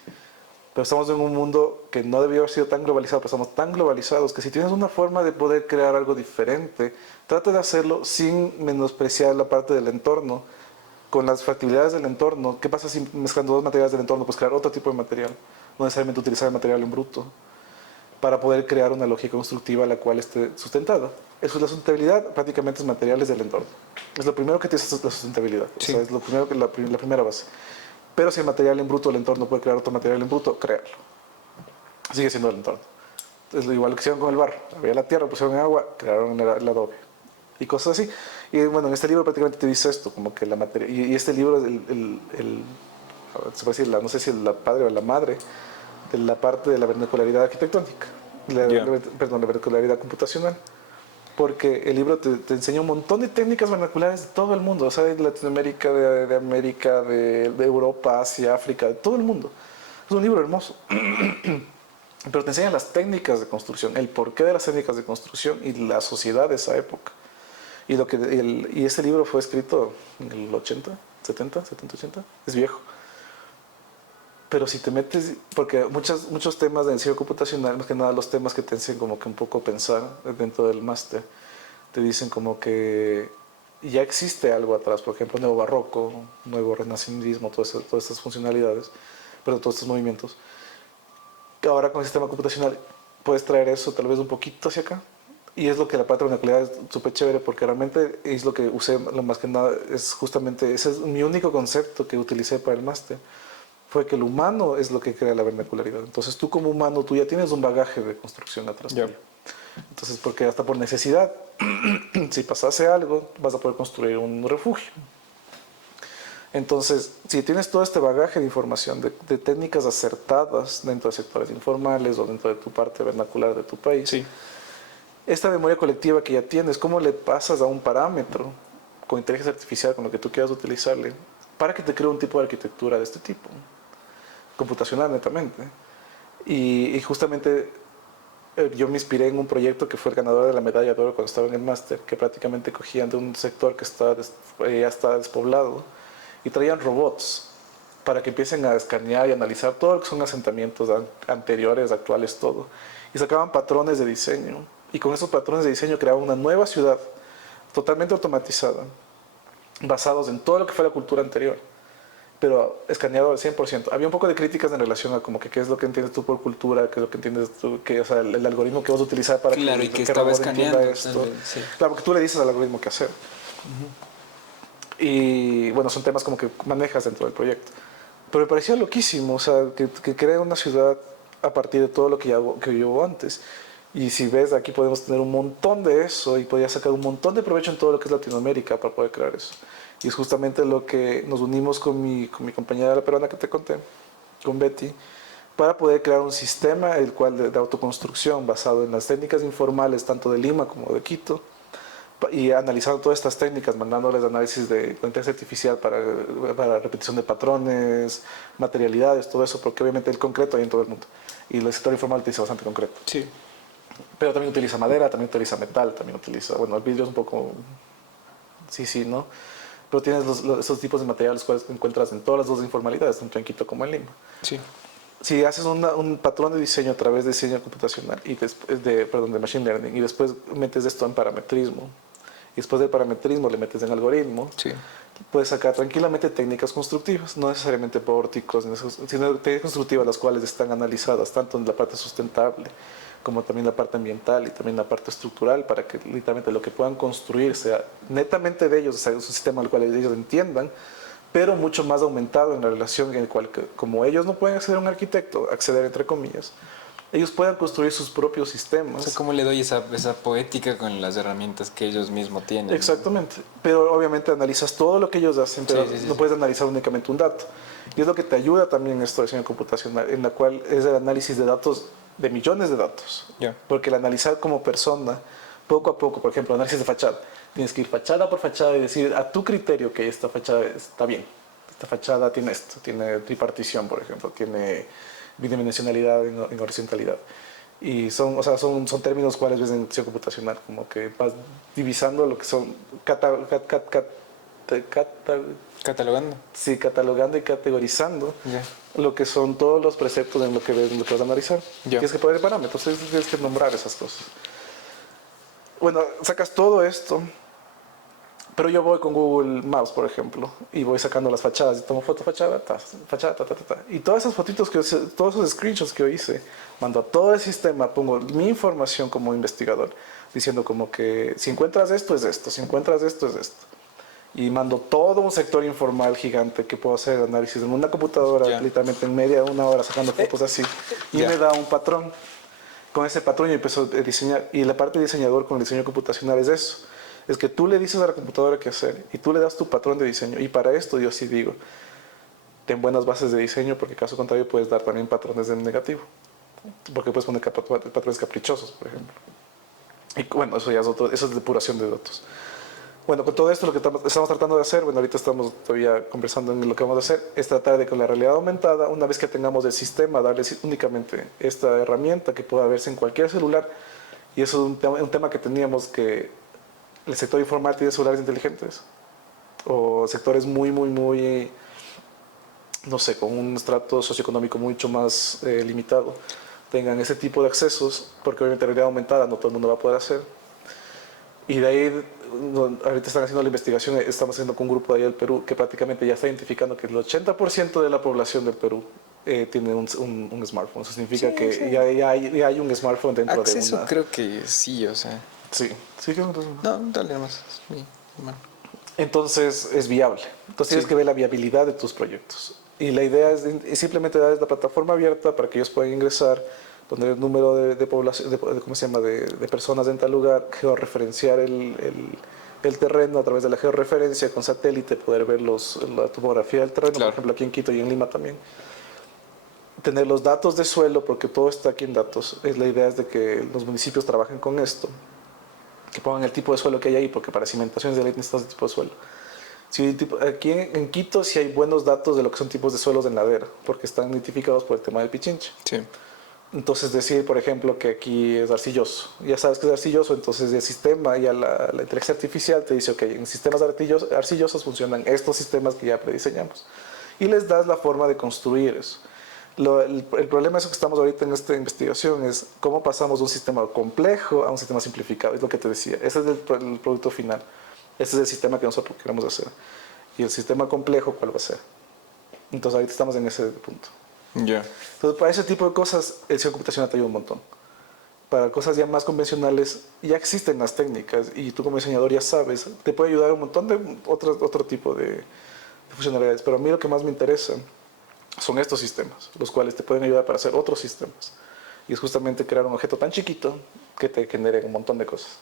Pero estamos en un mundo que no debió haber sido tan globalizado, pero estamos tan globalizados que si tienes una forma de poder crear algo diferente, trata de hacerlo sin menospreciar la parte del entorno, con las factibilidades del entorno. ¿Qué pasa si mezclando dos materiales del entorno? Pues crear otro tipo de material, no necesariamente utilizar el material en bruto, para poder crear una lógica constructiva la cual esté sustentada. Eso es la sustentabilidad, prácticamente es materiales del entorno. Es lo primero que tienes, la sustentabilidad. Sí. O sea, es lo primero la primera base. Pero si el material en bruto del entorno puede crear otro material en bruto, créalo. Sigue siendo el entorno. Es igual que hicieron con el barro. Había la tierra, pusieron agua, crearon el adobe. Y cosas así. Y bueno, en este libro prácticamente te dice esto, como que la materia... Y este libro es se puede decir, no sé si es la padre o la madre de la parte de la vernacularidad arquitectónica. Perdón, la vernacularidad computacional. Porque el libro te enseña un montón de técnicas vernaculares de todo el mundo, o sea, de Latinoamérica, de América, de Europa, Asia, África, de todo el mundo. Es un libro hermoso. Pero te enseña las técnicas de construcción, el porqué de las técnicas de construcción y la sociedad de esa época. Y ese libro fue escrito en el 80, 70, 80, es viejo. Pero si te metes, porque muchos temas de ensayo computacional, más que nada los temas que te enseñan como que un poco pensar dentro del máster, te dicen como que ya existe algo atrás, por ejemplo, nuevo barroco, nuevo renacentismo, todas estas funcionalidades, pero todos estos movimientos. Ahora con el sistema computacional puedes traer eso tal vez un poquito hacia acá. Y es lo que la parte de vernacularidad es súper chévere, porque realmente es lo que usé, lo más que nada, es justamente, ese es mi único concepto que utilicé para el máster. Fue que el humano es lo que crea la vernacularidad. Entonces tú como humano, tú ya tienes un bagaje de construcción atrás tuyo. Entonces, porque hasta por necesidad, si pasase algo, vas a poder construir un refugio. Entonces, si tienes todo este bagaje de información, de técnicas acertadas dentro de sectores informales o dentro de tu parte vernacular de tu país, sí. Esta memoria colectiva que ya tienes, ¿cómo le pasas a un parámetro con inteligencia artificial, con lo que tú quieras utilizarle, para que te cree un tipo de arquitectura de este tipo? Computacional netamente. Y justamente yo me inspiré en un proyecto que fue el ganador de la medalla de oro cuando estaba en el máster, que prácticamente cogían de un sector que ya está despoblado y traían robots para que empiecen a escanear y analizar todo lo que son asentamientos anteriores, actuales, todo. Y sacaban patrones de diseño. Y con esos patrones de diseño creaban una nueva ciudad totalmente automatizada, basados en todo lo que fue la cultura anterior, pero escaneado al 100%. Había un poco de críticas en relación a como que qué es lo que entiendes tú por cultura, qué es lo que entiendes tú, o sea, el algoritmo que vas a utilizar para claro, y que que estaba robot entienda escaneando. esto. Sí. Claro, porque tú le dices al algoritmo qué hacer. Y bueno, son temas como que manejas dentro del proyecto. Pero me parecía loquísimo, o sea, que crea una ciudad a partir de todo lo que yo hago antes. Y si ves, aquí podemos tener un montón de eso y podía sacar un montón de provecho en todo lo que es Latinoamérica para poder crear eso. Y es justamente lo que nos unimos con mi compañera la peruana que te conté, con Betty, para poder crear un sistema el cual de autoconstrucción basado en las técnicas informales tanto de Lima como de Quito, y analizando todas estas técnicas, mandándoles análisis de inteligencia artificial para repetición de patrones, materialidades, todo eso, porque obviamente el concreto hay en todo el mundo. Y el sector informal utiliza bastante concreto. Sí. Pero también utiliza madera, también utiliza metal, también utiliza, bueno, el vidrio es un poco, sí, ¿no? Pero tienes esos tipos de materiales cuales encuentras en todas las dos informalidades, tanto en Quito como en Lima. Sí. Si haces un patrón de diseño a través de diseño computacional, y después de machine learning, y después metes esto en parametrismo, y después del parametrismo le metes en algoritmo, Sí. puedes sacar tranquilamente técnicas constructivas, no necesariamente pórticos, sino técnicas constructivas las cuales están analizadas tanto en la parte sustentable como también la parte ambiental y también la parte estructural para que literalmente lo que puedan construir sea netamente de ellos, o sea, un sistema al cual ellos entiendan, pero mucho más aumentado en la relación en la cual, como ellos no pueden acceder a un arquitecto, acceder entre comillas, ellos puedan construir sus propios sistemas. O sea, ¿cómo le doy esa poética con las herramientas que ellos mismos tienen? Exactamente, pero obviamente analizas todo lo que ellos hacen, pero Sí, sí, sí, no sí. puedes analizar únicamente un dato. Y es lo que te ayuda también esto de diseño computacional, en la cual es el análisis de datos, de millones de datos. Ya. Porque el analizar como persona, poco a poco, por ejemplo, análisis de fachada, tienes que ir fachada por fachada y decir a tu criterio que esta fachada está bien. Esta fachada tiene esto, tiene tripartición, por ejemplo, tiene bidimensionalidad en horizontalidad. Y son, o sea, son términos cuales ves en diseño computacional, como que vas divisando lo que son, Catalogando. sí, catalogando y categorizando Ya. lo que son todos los preceptos en lo que ves, en lo que vas a analizar. Ya. Tienes que poner parámetros, tienes que nombrar esas cosas. Bueno, sacas todo esto, pero yo voy con Google Maps, por ejemplo, y voy sacando las fachadas y tomo foto, fachada, fachada, Y todas esas fotitos, todos esos screenshots que yo hice, mando a todo el sistema, pongo mi información como investigador, diciendo como que si encuentras esto es esto, si encuentras esto es esto. Y mando todo un sector informal gigante que puedo hacer análisis en una computadora, Ya. literalmente en media, una hora sacando fotos así. Y Ya. me da un patrón. Con ese patrón yo empiezo a diseñar. Y la parte de diseñador con el diseño computacional es eso. Es que tú le dices a la computadora qué hacer y tú le das tu patrón de diseño. Y para esto yo sí digo, ten buenas bases de diseño porque caso contrario puedes dar también patrones de negativo. Porque puedes poner patrones caprichosos, por ejemplo. Y bueno, eso ya es otro, eso es depuración de datos. Bueno, con todo esto lo que estamos tratando de hacer, bueno, ahorita estamos todavía conversando en lo que vamos a hacer, es tratar de con la realidad aumentada, una vez que tengamos el sistema, darles únicamente esta herramienta que pueda verse en cualquier celular. Y eso es un tema que teníamos, que el sector informal tiene celulares inteligentes o sectores muy, no sé, con un estrato socioeconómico mucho más limitado, tengan ese tipo de accesos, porque obviamente realidad aumentada no todo el mundo va a poder hacer. Y de ahí, ahorita están haciendo la investigación, estamos haciendo con un grupo de ahí del Perú que prácticamente ya está identificando que el 80% de la población del Perú tiene un smartphone. Eso significa Sí, que sí. ya hay un smartphone dentro Acceso de una... creo que sí, o sea. Sí, sí, que entonces... No, dale nomás. Sí, hermano. Entonces es viable. Entonces tienes Sí. que ver la viabilidad de tus proyectos. Y la idea es simplemente darles la plataforma abierta para que ellos puedan ingresar, poner el número de población, ¿cómo se llama? De personas en tal lugar, georreferenciar el terreno a través de la georreferencia con satélite, poder ver la topografía del terreno, Claro. por ejemplo aquí en Quito y en Lima también. Tener los datos de suelo, porque todo está aquí en datos. La idea es de que los municipios trabajen con esto, que pongan el tipo de suelo que hay ahí, porque para cimentaciones de ley necesitas el tipo de suelo. Sí, aquí en Quito sí hay buenos datos de lo que son tipos de suelos en ladera, porque están identificados por el tema del pichinche. Sí. Entonces decir, por ejemplo, que aquí es arcilloso. Ya sabes que es arcilloso, entonces el sistema y la inteligencia artificial te dice, ok, en sistemas arcillosos funcionan estos sistemas que ya prediseñamos. Y les das la forma de construir eso. El problema es que estamos ahorita en esta investigación es cómo pasamos de un sistema complejo a un sistema simplificado. Es lo que te decía. Ese es el producto final. Este es el sistema que nosotros queremos hacer. Y el sistema complejo, ¿cuál va a ser? Entonces ahorita estamos en ese punto. Ya. Entonces para ese tipo de cosas, el diseño computacional te ayuda un montón. Para cosas ya más convencionales, ya existen las técnicas y tú como diseñador ya sabes, te puede ayudar un montón de otro tipo de funcionalidades. Pero a mí lo que más me interesa son estos sistemas, los cuales te pueden ayudar para hacer otros sistemas. Y es justamente crear un objeto tan chiquito que te genere un montón de cosas.